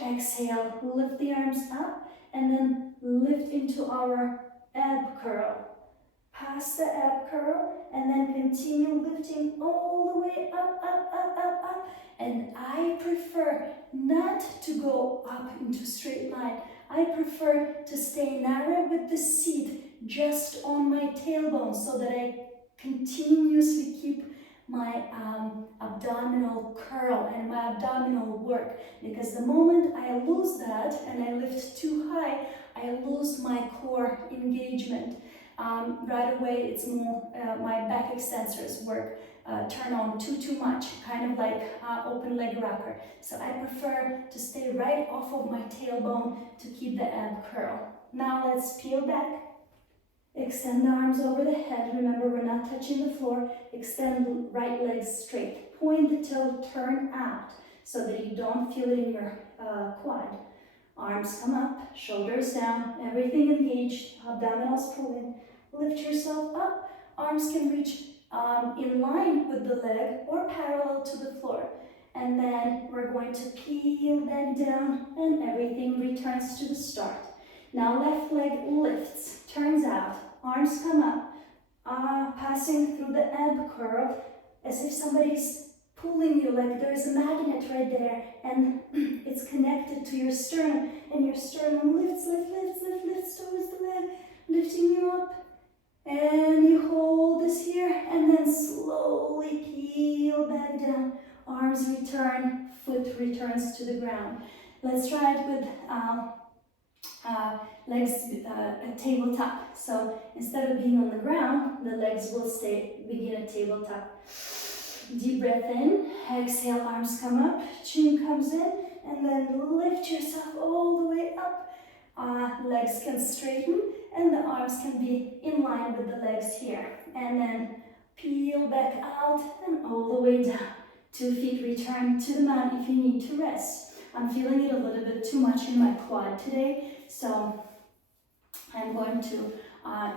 exhale, lift the arms up, and then lift into our ab curl. Pass the ab curl, and then continue lifting all the way up, up, up, up, up. And I prefer not to go up into straight line. I prefer to stay narrow with the seat just on my tailbone so that I continuously keep my abdominal curl and my abdominal work. Because the moment I lose that and I lift too high, I lose my core engagement. Right away, it's more my back extensors work, turn on too much, kind of like open leg rocker. So I prefer to stay right off of my tailbone to keep the ab curl. Now let's peel back, extend the arms over the head. Remember, we're not touching the floor. Extend the right leg straight. Point the toe, turn out so that you don't feel it in your quad. Arms come up, shoulders down, everything engaged, abdominals pulling. Lift yourself up. Arms can reach in line with the leg or parallel to the floor. And then we're going to peel back down and everything returns to the start. Now left leg lifts, turns out, arms come up, passing through the ab curl as if somebody's pulling you, like there's a magnet right there, and it's connected to your sternum, and your sternum lifts towards the leg, lifting you up. And you hold this here, and then slowly peel back down. Arms return, foot returns to the ground. Let's try it with legs tabletop. So instead of being on the ground, the legs will begin at tabletop. Deep breath in, exhale, arms come up, chin comes in, and then lift yourself all the way up. Legs can straighten, and the arms can be in line with the legs here. And then peel back out and all the way down. 2 feet return to the mat if you need to rest. I'm feeling it a little bit too much in my quad today, so I'm going to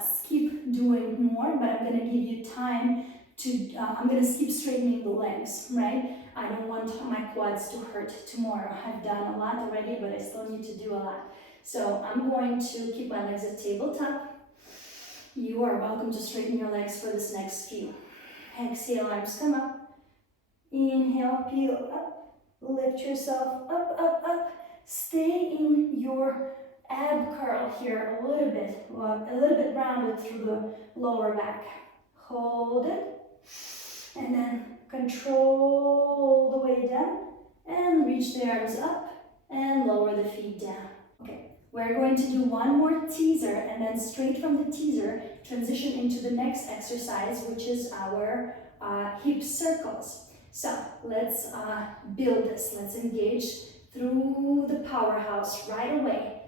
skip doing more, but I'm going to give you time to, I'm going to skip straightening the legs, right? I don't want my quads to hurt tomorrow. I've done a lot already, but I still need to do a lot. So I'm going to keep my legs at tabletop. You are welcome to straighten your legs for this next few. Exhale, arms come up. Inhale, peel up. Lift yourself up, up, up. Stay in your ab curl here a little bit rounded through the lower back. Hold it. And then control the way down. And reach the arms up and lower the feet down. Okay. We're going to do one more teaser, and then straight from the teaser, transition into the next exercise, which is our hip circles. So let's build this. Let's engage through the powerhouse right away.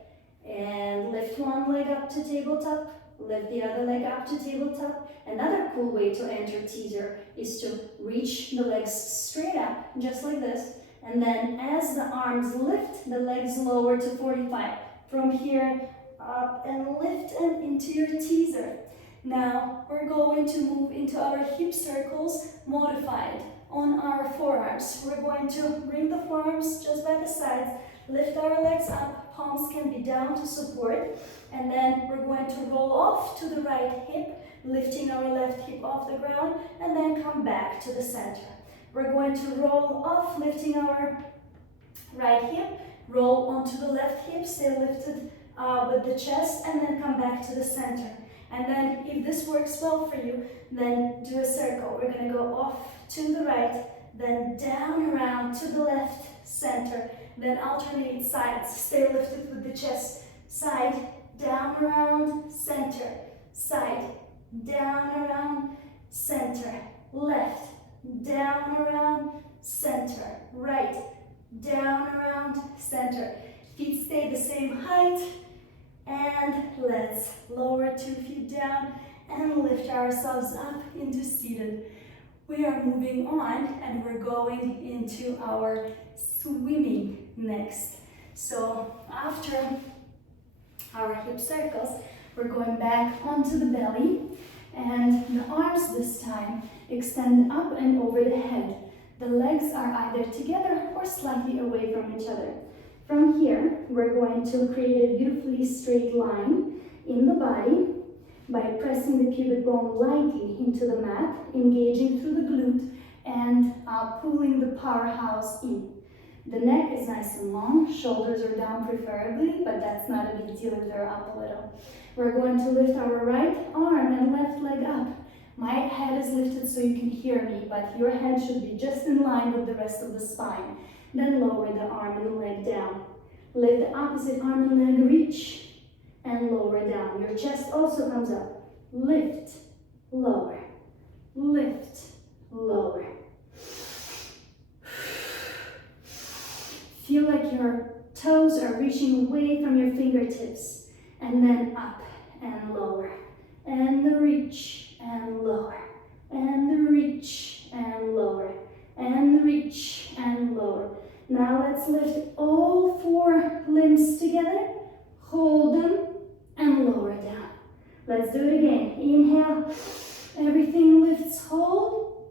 And lift one leg up to tabletop, lift the other leg up to tabletop. Another cool way to enter teaser is to reach the legs straight up, just like this. And then as the arms lift, the legs lower to 45. From here, up and lift and into your teaser. Now we're going to move into our hip circles modified on our forearms. We're going to bring the forearms just by the sides, lift our legs up, palms can be down to support, and then we're going to roll off to the right hip, lifting our left hip off the ground, and then come back to the center. We're going to roll off, lifting our right hip, roll onto the left hip, stay lifted with the chest, and then come back to the center. And then if this works well for you, then do a circle. We're going to go off to the right, then down around to the left, center, then alternate sides. Stay lifted with the chest. Side, down around, center. Side, down around, center. Left, down around, center. Right, down around, center. Feet stay the same height. And let's lower 2 feet down and lift ourselves up into seated. We are moving on and we're going into our swimming next. So after our hip circles, we're going back onto the belly, and the arms this time extend up and over the head. The legs are either together or slightly away from each other. From here, we're going to create a beautifully straight line in the body by pressing the pubic bone lightly into the mat, engaging through the glute, and pulling the powerhouse in. The neck is nice and long, shoulders are down preferably, but that's not a big deal if they're up a little. We're going to lift our right arm and left leg up. My head is lifted so you can hear me, but your head should be just in line with the rest of the spine. Then lower the arm and leg down. Lift the opposite arm and leg, reach, and lower down. Your chest also comes up. Lift, lower, lift, lower. Feel like your toes are reaching away from your fingertips, and then up and lower, and the reach and lower, and the reach and lower, and the reach and lower. Now let's lift all 4 limbs together, hold them, and lower down. Let's do it again. Inhale, everything lifts, hold.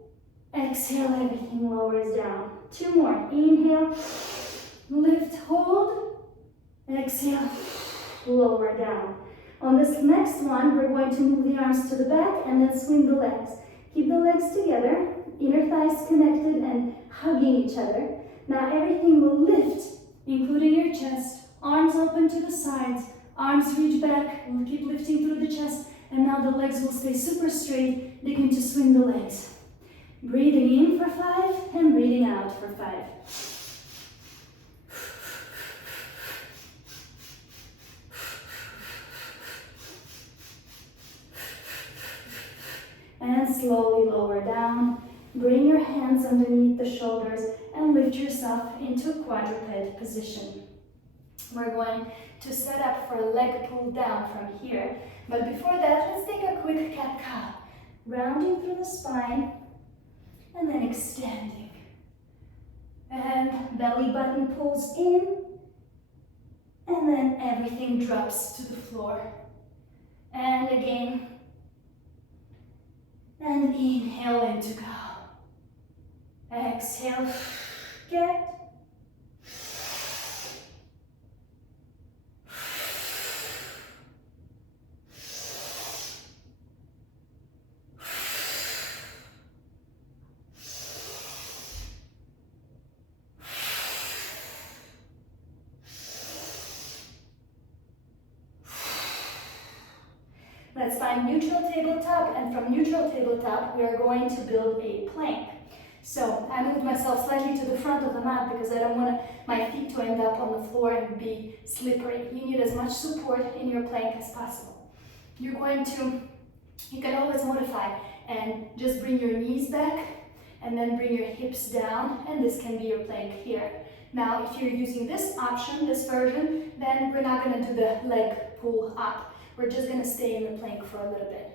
Exhale, everything lowers down. 2 more. Inhale, lift, hold. Exhale, lower down. On this next one, we're going to move the arms to the back and then swing the legs. Keep the legs together, inner thighs connected and hugging each other. Now everything will lift, including your chest, arms open to the sides, arms reach back, we'll keep lifting through the chest, and now the legs will stay super straight, begin to swing the legs. Breathing in for 5 and breathing out for 5. And slowly lower down. Bring your hands underneath the shoulders and lift yourself into a quadruped position. We're going to set up for a leg pull down from here. But before that, let's take a quick cat-cow. Rounding through the spine and then extending. And belly button pulls in. And then everything drops to the floor. And again. And inhale in to go. Exhale, get. Let's find neutral tabletop, and from neutral tabletop, we are going to build a plank. So I moved myself slightly to the front of the mat because I don't want my feet to end up on the floor and be slippery. You need as much support in your plank as possible. You can always modify and just bring your knees back and then bring your hips down, and this can be your plank here. Now, if you're using this option, this version, then we're not gonna do the leg pull up. We're just gonna stay in the plank for a little bit.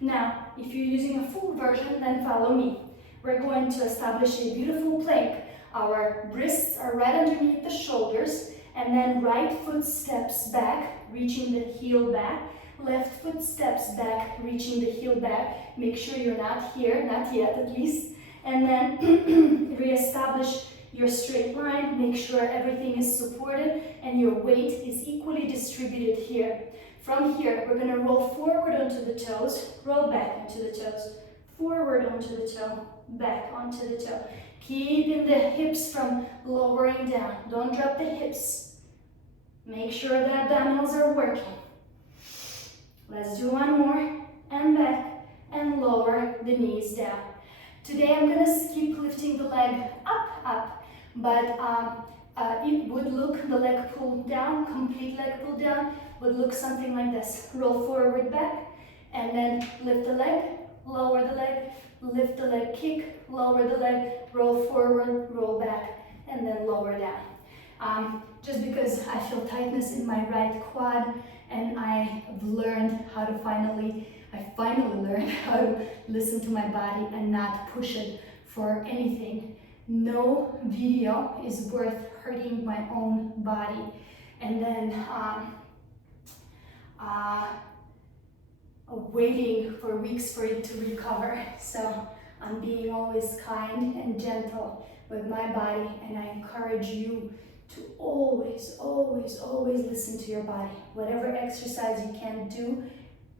Now, if you're using a full version, then follow me. We're going to establish a beautiful plank. Our wrists are right underneath the shoulders, and then right foot steps back, reaching the heel back. Left foot steps back, reaching the heel back. Make sure you're not here, not yet at least. And then reestablish your straight line. Make sure everything is supported and your weight is equally distributed here. From here, we're going to roll forward onto the toes, roll back onto the toes, forward onto the toe, back onto the toe. Keeping the hips from lowering down. Don't drop the hips. Make sure the abdominals are working. Let's do one more, and back, and lower the knees down. Today I'm going to keep lifting the leg up, but it would look, the leg pull down, complete leg pull down, would look something like this. Roll forward back, and then lift the leg, lower the leg, lift the leg, kick, lower the leg, roll forward, roll back, and then lower down. Just because I feel tightness in my right quad, and I've learned how to I finally learned how to listen to my body and not push it for anything. No video is worth hurting my own body. And then waiting for weeks for it to recover. So I'm being always kind and gentle with my body, and I encourage you to always listen to your body. Whatever exercise you can do,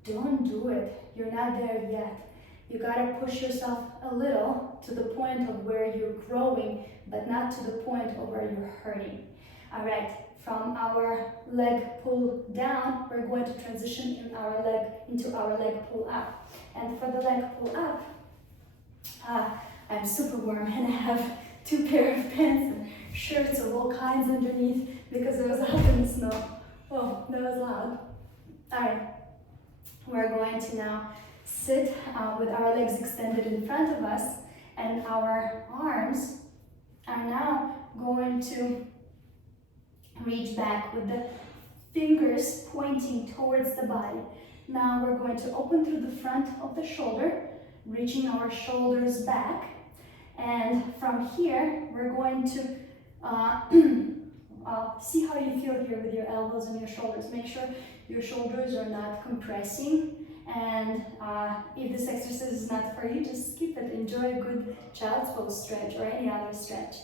don't do it. You're not there yet. You gotta push yourself a little to the point of where you're growing, but not to the point of where you're hurting. All right, from our leg pull down, we're going to transition into our leg pull up. And for the leg pull up, I'm super warm and I have 2 pairs of pants and shirts of all kinds underneath because it was out in the snow. Oh, that was loud. All right, we're going to now sit with our legs extended in front of us, and our arms are now going to reach back with the fingers pointing towards the body. Now we're going to open through the front of the shoulder, reaching our shoulders back. And from here, we're going to see how you feel here with your elbows and your shoulders. Make sure your shoulders are not compressing. And if this exercise is not for you, just skip it. Enjoy a good child's pose stretch or any other stretch.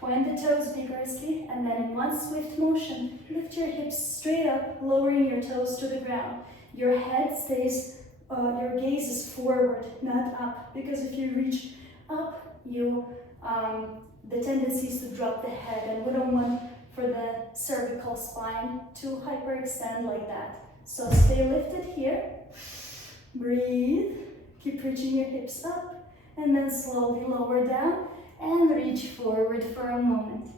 Point the toes vigorously, and then in one swift motion, lift your hips straight up, lowering your toes to the ground. Your head stays, your gaze is forward, not up, because if you reach up, the tendency is to drop the head, and we don't want for the cervical spine to hyperextend like that. So stay lifted here, breathe, keep reaching your hips up, and then slowly lower down and reach forward for a moment.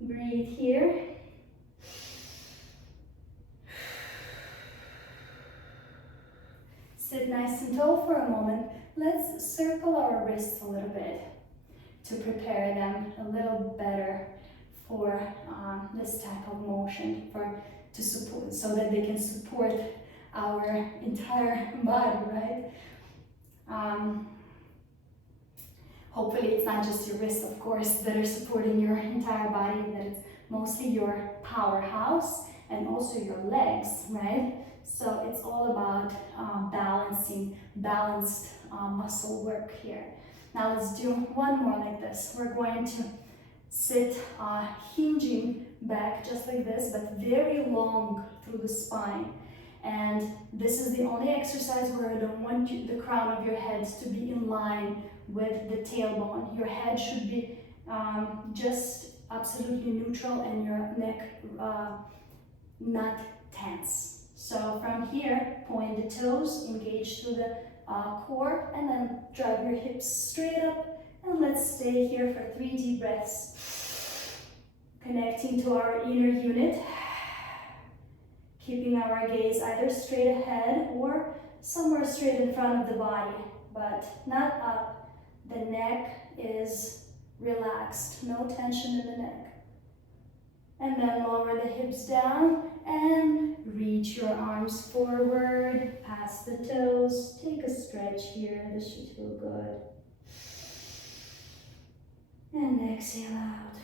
Breathe here. Sit nice and tall for a moment. Let's circle our wrists a little bit to prepare them a little better for this type of motion, to support, so that they can support our entire body, right? Hopefully it's not just your wrists, of course, that are supporting your entire body, that it's mostly your powerhouse and also your legs, right? So it's all about balanced muscle work here. Now let's do one more like this. We're going to sit hinging back just like this, but very long through the spine. And this is the only exercise where I don't want the crown of your head to be in line with the tailbone. Your head should be just absolutely neutral, and your neck not tense. So from here, point the toes, engage through the core, and then drive your hips straight up. And let's stay here for 3 deep breaths. Connecting to our inner unit. Keeping our gaze either straight ahead or somewhere straight in front of the body, but not up. The neck is relaxed, no tension in the neck. And then lower the hips down and reach your arms forward, past the toes. Take a stretch here, this should feel good. And exhale out.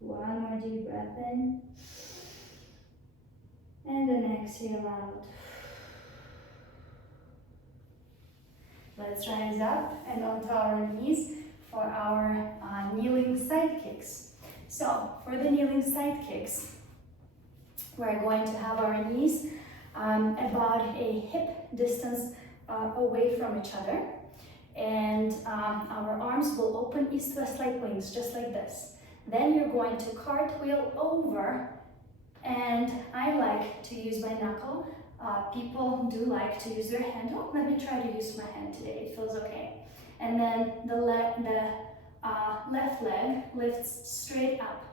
One more deep breath in. And then exhale out. Let's rise up and onto our knees for our kneeling side kicks. So for the kneeling side kicks, we're going to have our knees about a hip distance away from each other. And our arms will open east-west like wings, just like this. Then you're going to cartwheel over, and I like to use my knuckle. People do like to use their hand. Oh, let me try to use my hand today, it feels okay. And then the left leg lifts straight up.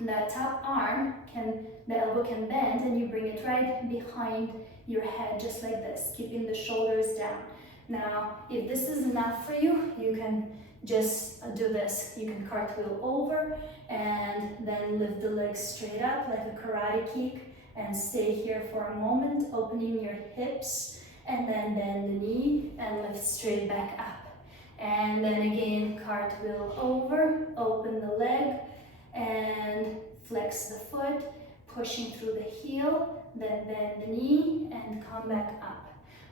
The top arm, the elbow can bend, and you bring it right behind your head, just like this, keeping the shoulders down. Now, if this is enough for you, you can just do this. You can cartwheel over and then lift the legs straight up like a karate kick and stay here for a moment, opening your hips, and then bend the knee and lift straight back up. And then again, cartwheel over, open the leg and flex the foot, pushing through the heel, then bend the knee and come back up.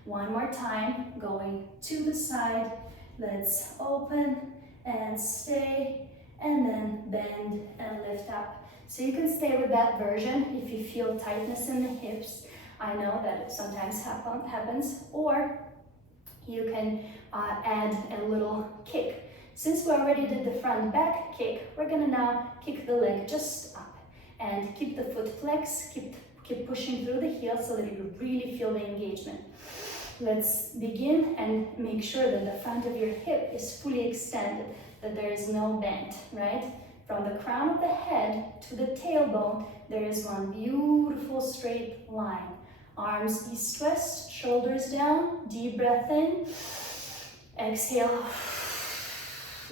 One more time, going to the side. Let's open and stay, and then bend and lift up. So you can stay with that version if you feel tightness in the hips. I know that it sometimes happens, or you can add a little kick. Since we already did the front back kick, we're gonna now kick the leg just up and keep the foot flexed, keep pushing through the heel so that you really feel the engagement. Let's begin and make sure that the front of your hip is fully extended, that there is no bend, right? From the crown of the head to the tailbone, there is one beautiful straight line. Arms east-west, shoulders down, deep breath in. Exhale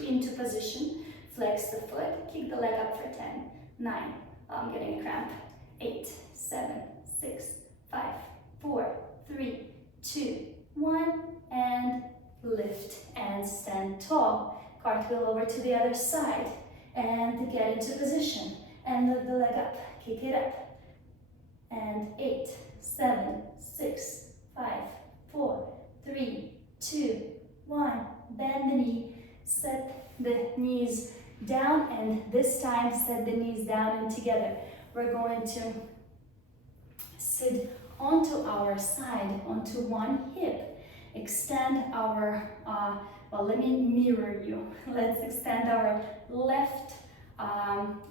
into position, flex the foot, kick the leg up for 10, 9, I'm getting a cramp, 8, 7, 6, 5, 4, 3, 2, 1, and lift and stand tall. Cartwheel over to the other side and get into position and lift the leg up, kick it up. And 8, 7, 6, 5, 4, 3, 2, 1. Bend the knee, set the knees down, and this time set the knees down and together. We're going to sit onto our side, onto one hip. Extend our, well, let me mirror you. Let's extend our left arm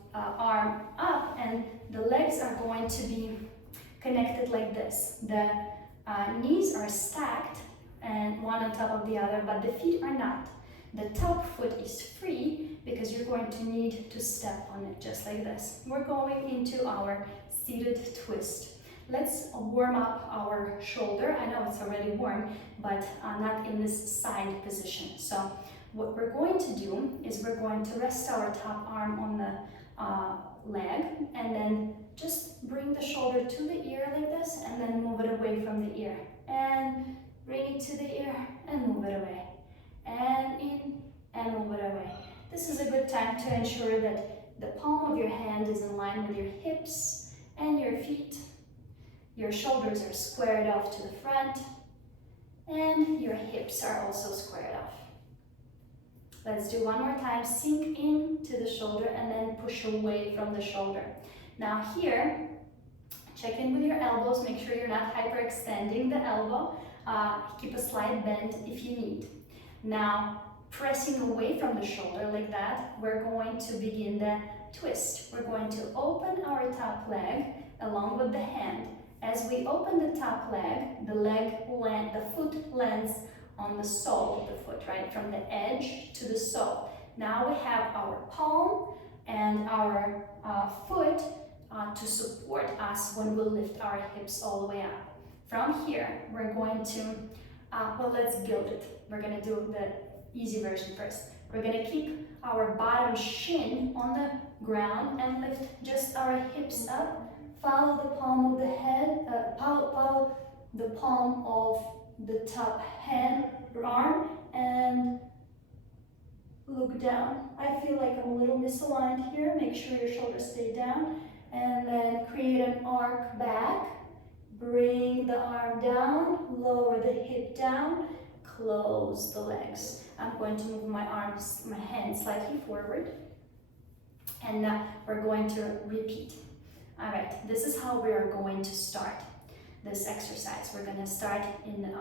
up, and the legs are going to be connected like this. The knees are stacked and one on top of the other, but the feet are not. The top foot is free because you're going to need to step on it just like this. We're going into our seated twist. Let's warm up our shoulder. I know it's already warm, but not in this side position. So what we're going to do is we're going to rest our top arm on the leg, and then just bring the shoulder to the ear like this, and then move it away from the ear. And bring it to the ear and move it away. And in and move it away. This is a good time to ensure that the palm of your hand is in line with your hips and your feet. Your shoulders are squared off to the front, and your hips are also squared off. Let's do one more time. Sink into the shoulder and then push away from the shoulder. Now here, check in with your elbows. Make sure you're not hyperextending the elbow. Keep a slight bend if you need. Now, pressing away from the shoulder like that, we're going to begin the twist. We're going to open our top leg along with the hand. As we open the top leg, the foot lands on the sole of the foot, right? From the edge to the sole. Now we have our palm and our foot to support us when we lift our hips all the way up. From here, we're going to, well, let's build it. We're going to do the easy version first. We're gonna keep our bottom shin on the ground and lift just our hips up. Follow the palm of the head, follow the palm of the top hand or arm and look down. I feel like I'm a little misaligned here. Make sure your shoulders stay down. And then create an arc back. Bring the arm down, lower the hip down, close the legs. I'm going to move my arms, my hands slightly forward. And now we're going to repeat. All right, this is how we are going to start this exercise. We're going to start in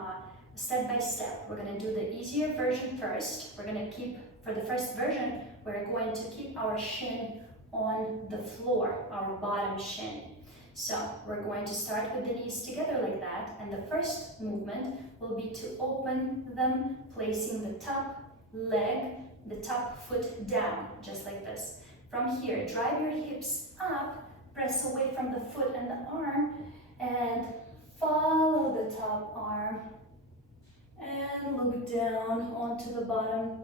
step by step. We're going to do the easier version first. We're going to keep, for the first version, we're going to keep our shin on the floor, our bottom shin. So we're going to start with the knees together like that, and the first movement will be to open them, placing the top leg, the top foot down, just like this. From here, drive your hips up, press away from the foot and the arm, and follow the top arm, and look down onto the bottom,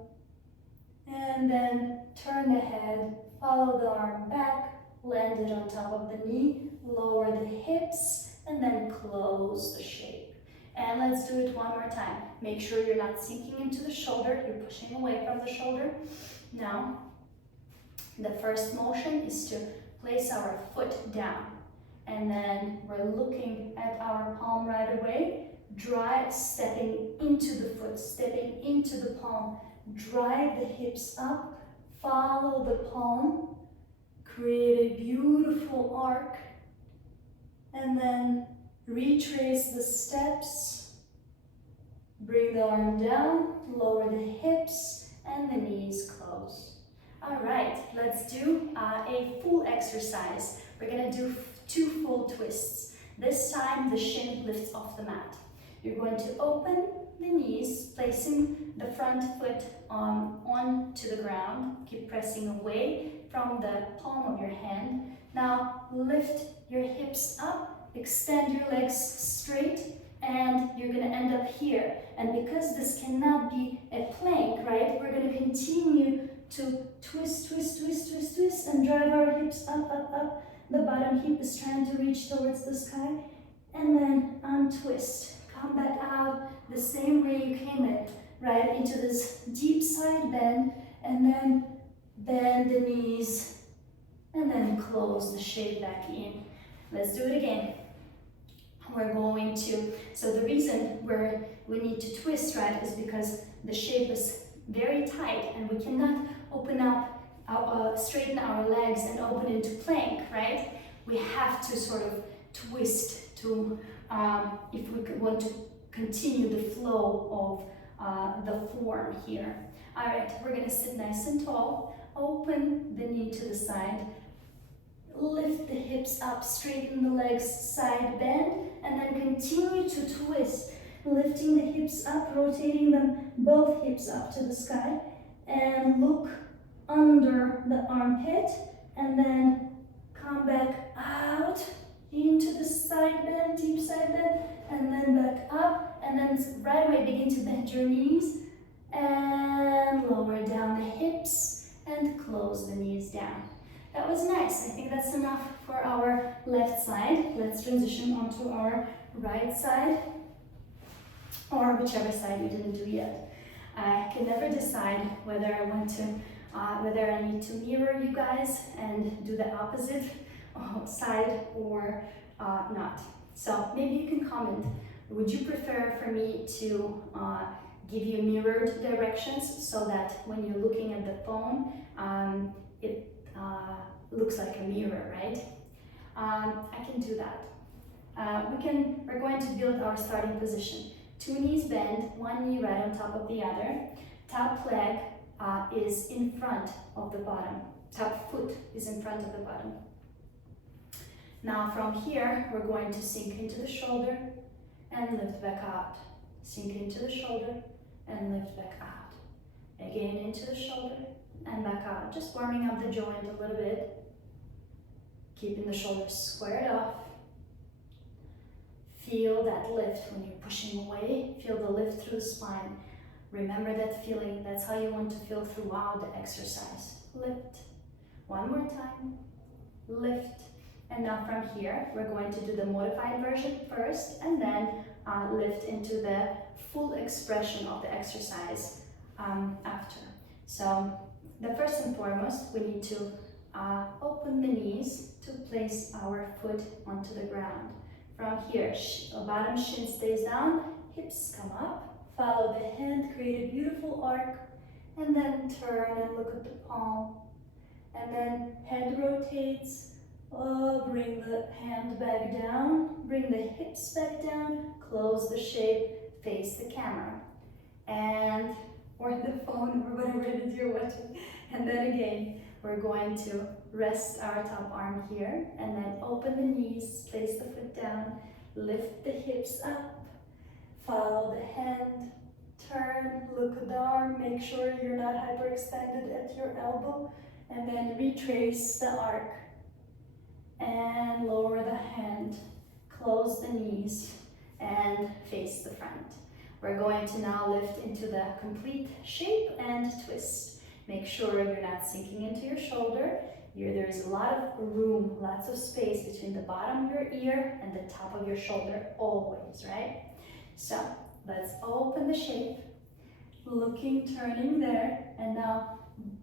and then turn the head, follow the arm back, land it on top of the knee, lower the hips, and then close the shape. And let's do it one more time. Make sure you're not sinking into the shoulder, you're pushing away from the shoulder. Now, the first motion is to place our foot down, and then we're looking at our palm right away, stepping into the foot, stepping into the palm, drive the hips up, follow the palm, create a beautiful arc, and then retrace the steps, bring the arm down, lower the hips, and the knees close. All right, let's do a full exercise. We're gonna do 2 full twists. This time the shin lifts off the mat. You're going to open the knees, placing the front foot onto the ground. Keep pressing away from the palm of your hand. Now lift your hips up, extend your legs straight, and you're gonna end up here. And because this cannot be a plank, right, we're gonna continue to twist, twist, twist, twist, twist, and drive our hips up, up, up. The bottom hip is trying to reach towards the sky, and then untwist. Come back out the same way you came in, right, into this deep side bend, and then bend the knees, and then close the shape back in. Let's do it again. We're going to, so the reason we need to twist, right, is because the shape is very tight and we cannot open up, straighten our legs and open into plank, right? We have to sort of twist to, if we want to continue the flow of the form here. All right, we're gonna sit nice and tall, open the knee to the side, lift the hips up, straighten the legs, side bend, and then continue to twist, lifting the hips up, rotating them, both hips up to the sky, and look under the armpit, and then come back out into the side bend, deep side bend, and then back up, and then right away begin to bend your knees, and lower down the hips, and close the knees down. That was nice. I think that's enough for our left side. Let's transition onto our right side, or whichever side we didn't do yet. I can never decide whether I want to, whether I need to mirror you guys and do the opposite side or not. So maybe you can comment. Would you prefer for me to give you mirrored directions so that when you're looking at the phone, it looks like a mirror, right? I can do that. We're going to build our starting position. 2 knees bend, 1 knee right on top of the other. Top leg is in front of the bottom. Top foot is in front of the bottom. Now from here, we're going to sink into the shoulder and lift back out. Sink into the shoulder and lift back out. Again into the shoulder and back out. Just warming up the joint a little bit. Keeping the shoulders squared off. Feel that lift when you're pushing away. Feel the lift through the spine. Remember that feeling. That's how you want to feel throughout the exercise. Lift. One more time. Lift. And now from here, we're going to do the modified version first, and then lift into the full expression of the exercise after. So the first and foremost, we need to open the knees to place our foot onto the ground. From here, bottom shin stays down, hips come up, follow the hand, create a beautiful arc, and then turn and look at the palm. And then head rotates, bring the hand back down, bring the hips back down, close the shape, face the camera. And, or the phone, or whatever it is you're watching. And then again, we're going to rest our top arm here, and then open the knees, place the foot down, lift the hips up, follow the hand, turn, look at the arm, make sure you're not hyperextended at your elbow, and then retrace the arc, and lower the hand, close the knees, and face the front. We're going to now lift into the complete shape and twist. Make sure you're not sinking into your shoulder. There is a lot of room, lots of space between the bottom of your ear and the top of your shoulder, always, right? So let's open the shape, looking, turning there, and now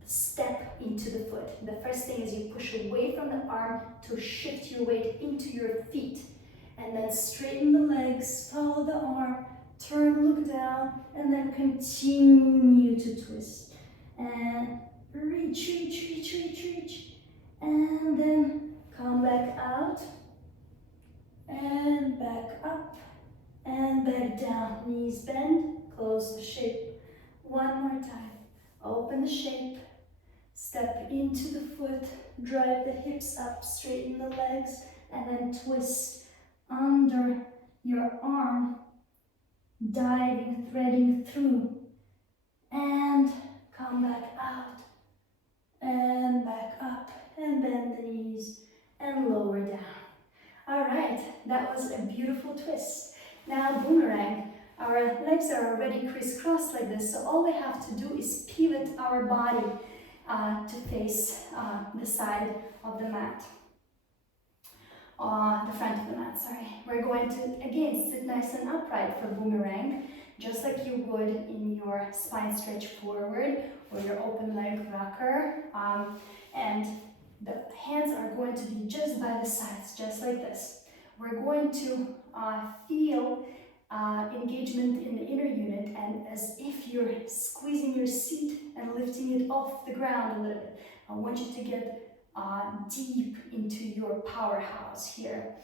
step into the foot. The first thing is you push away from the arm to shift your weight into your feet, and then straighten the legs, follow the arm, turn, look down, and then continue to twist. And reach, reach, reach, reach, reach. And then come back out, and back up, and back down. Knees bend, close the shape. One more time. Open the shape, step into the foot, drive the hips up, straighten the legs, and then twist under your arm, diving, threading through, and come back out, and back up, and bend the knees, and lower down. All right, that was a beautiful twist. Now boomerang. Our legs are already crisscrossed like this, so all we have to do is pivot our body to face the side of the mat. The front of the mat, sorry. We're going to, again, sit nice and upright for boomerang, just like you would in your spine stretch forward or your open leg rocker. And the hands are going to be just by the sides, just like this. We're going to feel engagement in the inner unit, and as if you're squeezing your seat and lifting it off the ground a little bit. I want you to get deep into your powerhouse here.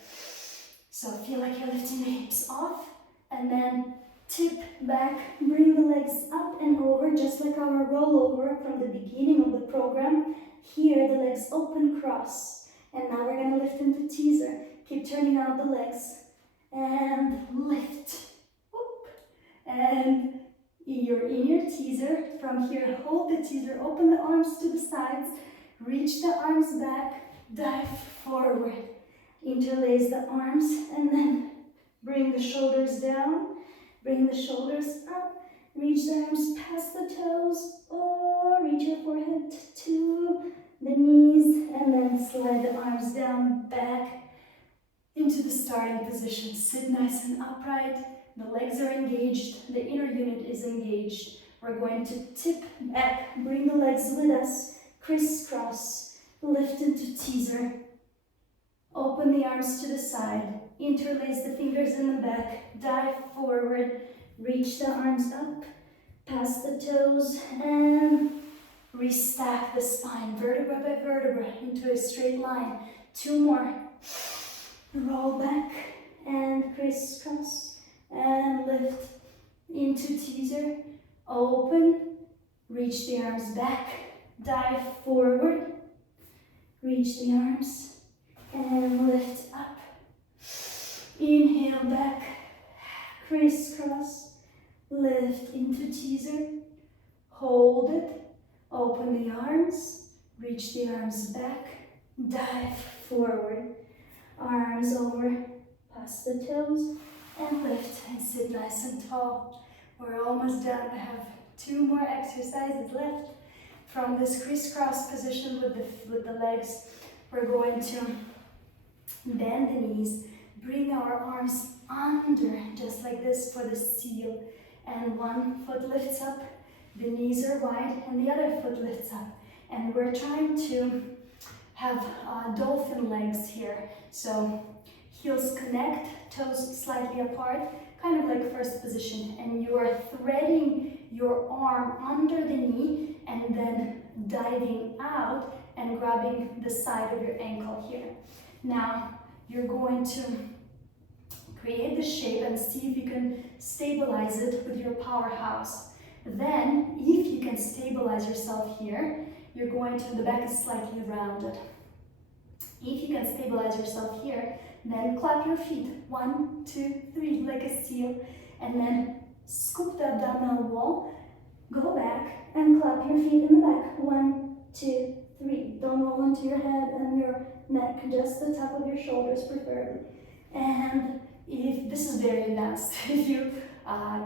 So feel like you're lifting the hips off, and then tip back, bring the legs up and over, just like our rollover from the beginning of the program. Here, the legs open, cross. And now we're going to lift into teaser. Keep turning out the legs. And lift. Whoop. And you're in your teaser. From here, hold the teaser, open the arms to the sides, reach the arms back, dive forward. Interlace the arms, and then bring the shoulders down, bring the shoulders up, reach the arms past the toes, or reach your forehead to the knees, and then slide the arms down, back into the starting position. Sit nice and upright, the legs are engaged, the inner unit is engaged. We're going to tip back, bring the legs with us, crisscross, lift into teaser, open the arms to the side, interlace the fingers in the back, dive forward, reach the arms up, past the toes, and restack the spine, vertebra by vertebra, into a straight line. Two more. Roll back and crisscross and lift into teaser. Open, reach the arms back, dive forward, reach the arms, and lift up. Inhale back, crisscross, lift into teaser, hold it, open the arms, reach the arms back, dive forward, arms over, past the toes, and lift and sit nice and tall. We're almost done. I have 2 more exercises left. From this crisscross position with the legs, we're going to bend the knees, bring our arms under, just like this for the seal. And one foot lifts up, the knees are wide, and the other foot lifts up. And we're trying to have dolphin legs here. So heels connect, toes slightly apart, kind of like first position. And you are threading your arm under the knee and then diving out and grabbing the side of your ankle here. Now you're going to create the shape and see if you can stabilize it with your powerhouse. Then, if you can stabilize yourself here, you're going to, the back is slightly rounded. If you can stabilize yourself here, then clap your feet. 1, 2, 3, like a seal. And then scoop the abdominal wall, go back and clap your feet in the back. 1, 2, 3. Don't roll into your head and your neck, just the top of your shoulders preferably. And if this is very advanced, if you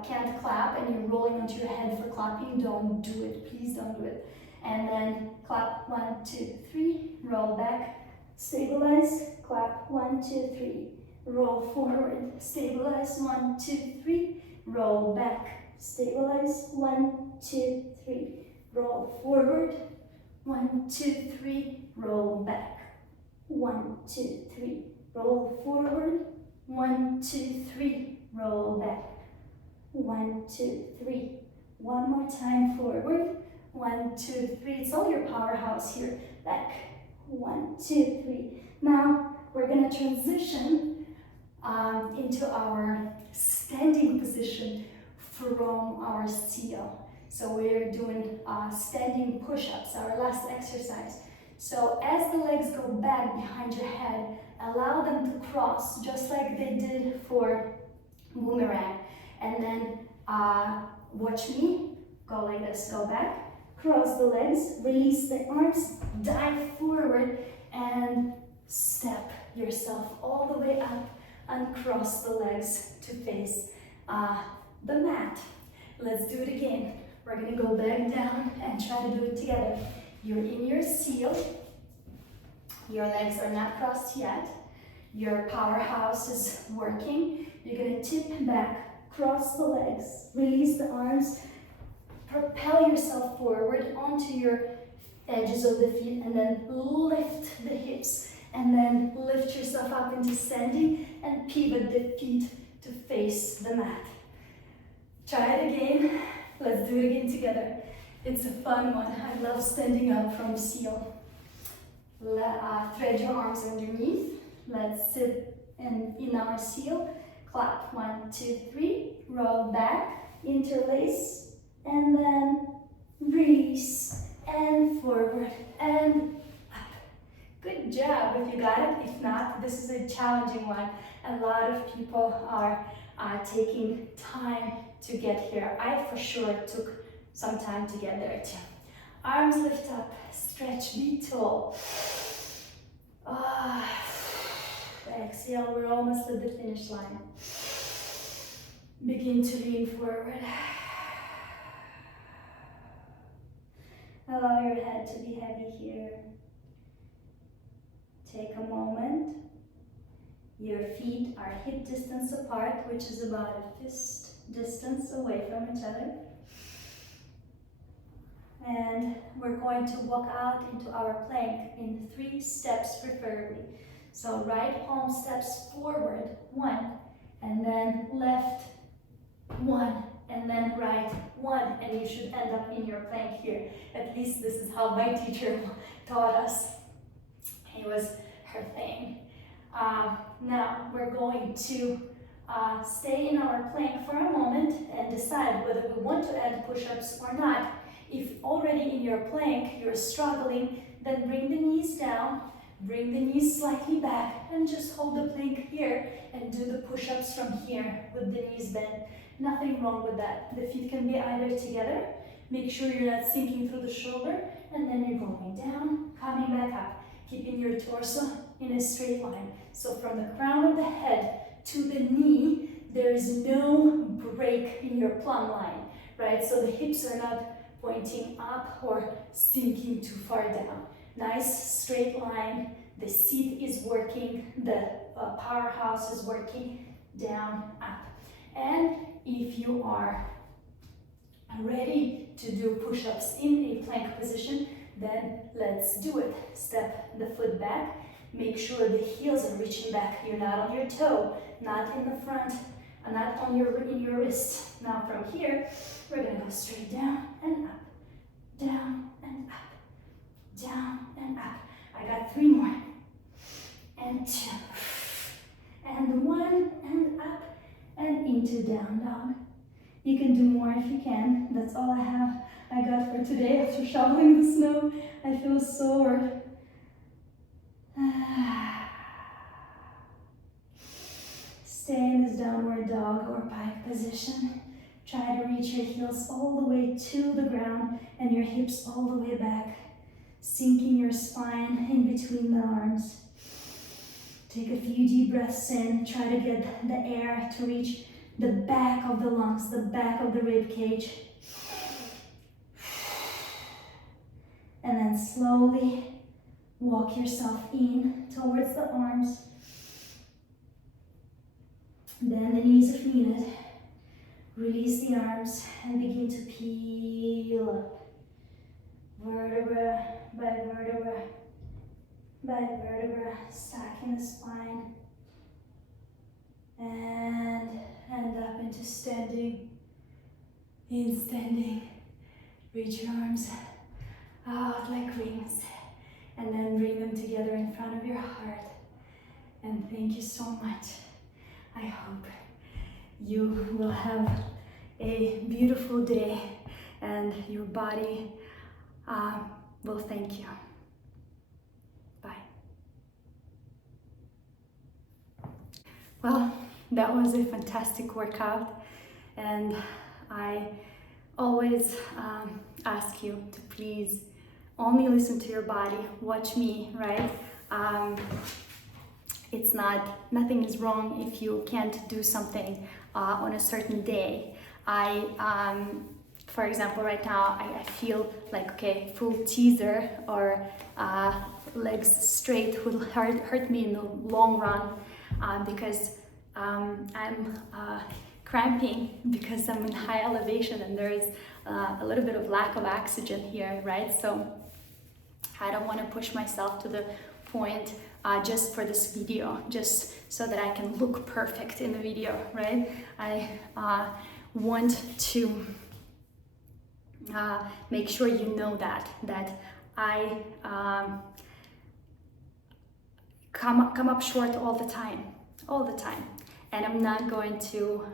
can't clap and you're rolling onto your head for clapping, don't do it. Please don't do it. And then clap 1, 2, 3, roll back, stabilize, clap 1, 2, 3, roll forward, stabilize 1, 2, 3, roll back, stabilize 1, 2, 3, roll forward, 1, 2, 3, roll back, 1, 2, 3, roll forward, 1, 2, 3, roll back, 1, 2, 3, one more time forward, 1, 2, 3, it's all your powerhouse here, back, 1, 2, 3. Now we're going to transition into our standing position from our seal. So we're doing standing push-ups, our last exercise. So as the legs go back behind your head, allow them to cross just like they did for boomerang. And then watch me go like this, go back, cross the legs, release the arms, dive forward, and step yourself all the way up and cross the legs to face the mat. Let's do it again. We're gonna go back down and try to do it together. You're in your seal. Your legs are not crossed yet. Your powerhouse is working. You're gonna tip back, cross the legs, release the arms, propel yourself forward onto your edges of the feet, and then lift the hips, and then lift yourself up into standing and pivot the feet to face the mat. Try it again. Let's do it again together. It's a fun one. I love standing up from seal. Thread your arms underneath. Let's sit in our seal. Clap 1, 2, 3. Roll back, interlace, and then release, and forward, and up. Good job if you got it. If not, this is a challenging one. A lot of people are taking time to get here. I for sure took some time to get there too. Arms lift up, stretch, be tall. Exhale, we're almost at the finish line. Begin to lean forward. Allow your head to be heavy here. Take a moment. Your feet are hip distance apart, which is about a fist distance away from each other. And we're going to walk out into our plank in 3 steps preferably. So right palm steps forward, 1, and then left, 1, and then right, 1, and you should end up in your plank here. At least this is how my teacher taught us. It was her thing. Now we're going to stay in our plank for a moment and decide whether we want to add push-ups or not. If already in your plank you're struggling, then bring the knees down, bring the knees slightly back, and just hold the plank here and do the push-ups from here with the knees bent. Nothing wrong with that. The feet can be either together. Make sure you're not sinking through the shoulder, and then you're going down, coming back up, keeping your torso in a straight line. So from the crown of the head to the knee, there is no break in your plumb line, right? So the hips are not pointing up or sinking too far down. Nice straight line. The seat is working, the powerhouse is working, down, up. And if you are ready to do push-ups in a plank position, then let's do it. Step the foot back. Make sure the heels are reaching back. You're not on your toe, not in the front, not on in your wrist. Now from here, we're gonna go straight down and up, down and up, down and up. I got 3 more. And 2. And 1 and up and into down dog. You can do more if you can. That's all I got for today after shoveling the snow. I feel sore. Stay in this downward dog or pike position. Try to reach your heels all the way to the ground and your hips all the way back. Sinking your spine in between the arms. Take a few deep breaths in. Try to get the air to reach the back of the lungs, the back of the rib cage. And then slowly walk yourself in towards the arms. Bend the knees if needed. Release the arms and begin to peel up. Vertebra by vertebra by vertebra, stacking the spine. And end up into standing. In standing, reach your arms out like wings. And then bring them together in front of your heart. And thank you so much. I hope you will have a beautiful day and your body will thank you. Bye. Well, that was a fantastic workout, and I always ask you to please only listen to your body, watch me, right? Nothing is wrong if you can't do something on a certain day. For example, right now, I feel like, okay, full teaser or legs straight will hurt me in the long run because I'm cramping because I'm in high elevation and there is a little bit of lack of oxygen here, right? So I don't want to push myself to the point just for this video, just so that I can look perfect in the video, right? I want to make sure you know that I come up short all the time, and I'm not going to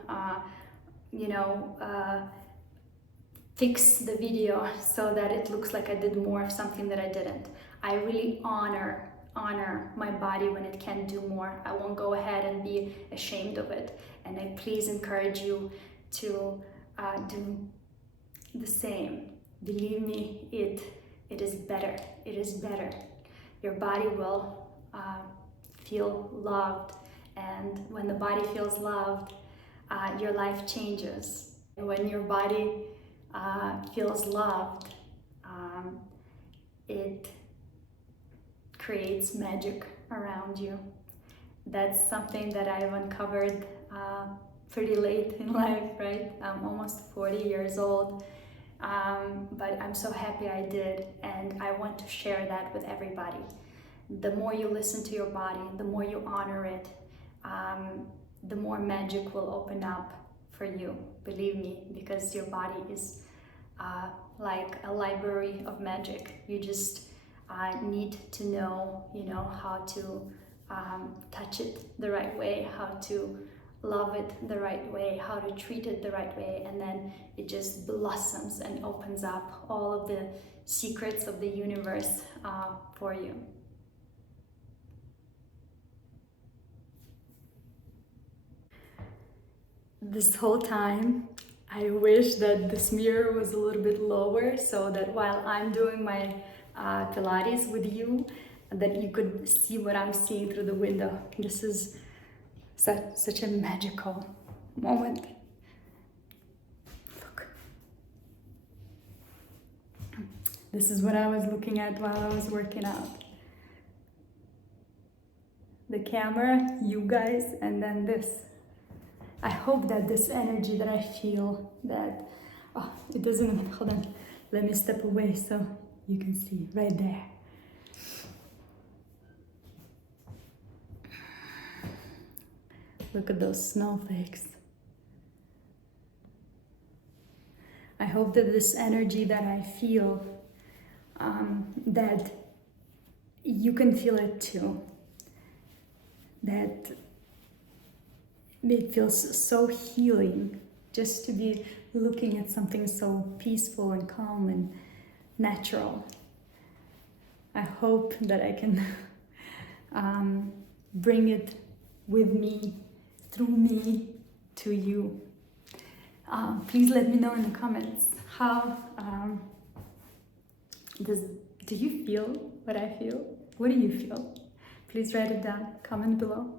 fix the video so that it looks like I did more of something that I didn't. I really honor my body when it can do more. I won't go ahead and be ashamed of it, and I please encourage you to do the same. Believe me, it is better. It is better. Your body will feel loved, and when the body feels loved, your life changes. When your body feels loved, it creates magic around you. That's something that I've uncovered pretty late in life, right? I'm almost 40 years old, but I'm so happy I did, and I want to share that with everybody. The more you listen to your body, the more you honor it, the more magic will open up for you. Believe me, because your body is like a library of magic. You just need to know, how to touch it the right way, how to love it the right way, how to treat it the right way, and then it just blossoms and opens up all of the secrets of the universe for you. This whole time, I wish that this mirror was a little bit lower so that while I'm doing my Pilates with you, that you could see what I'm seeing through the window. This is such a magical moment. Look. This is what I was looking at while I was working out. The camera, you guys, and then this. I hope that this energy that I feel, that, oh, it doesn't even, hold on, let me step away so you can see right there. Look at those snowflakes. I hope that this energy that I feel, that you can feel it too. That it feels so healing just to be looking at something so peaceful and calm and natural. I hope that I can bring it with me, through me, to you. Please let me know in the comments how do you feel what I feel? What do you feel? Please write it down, comment below.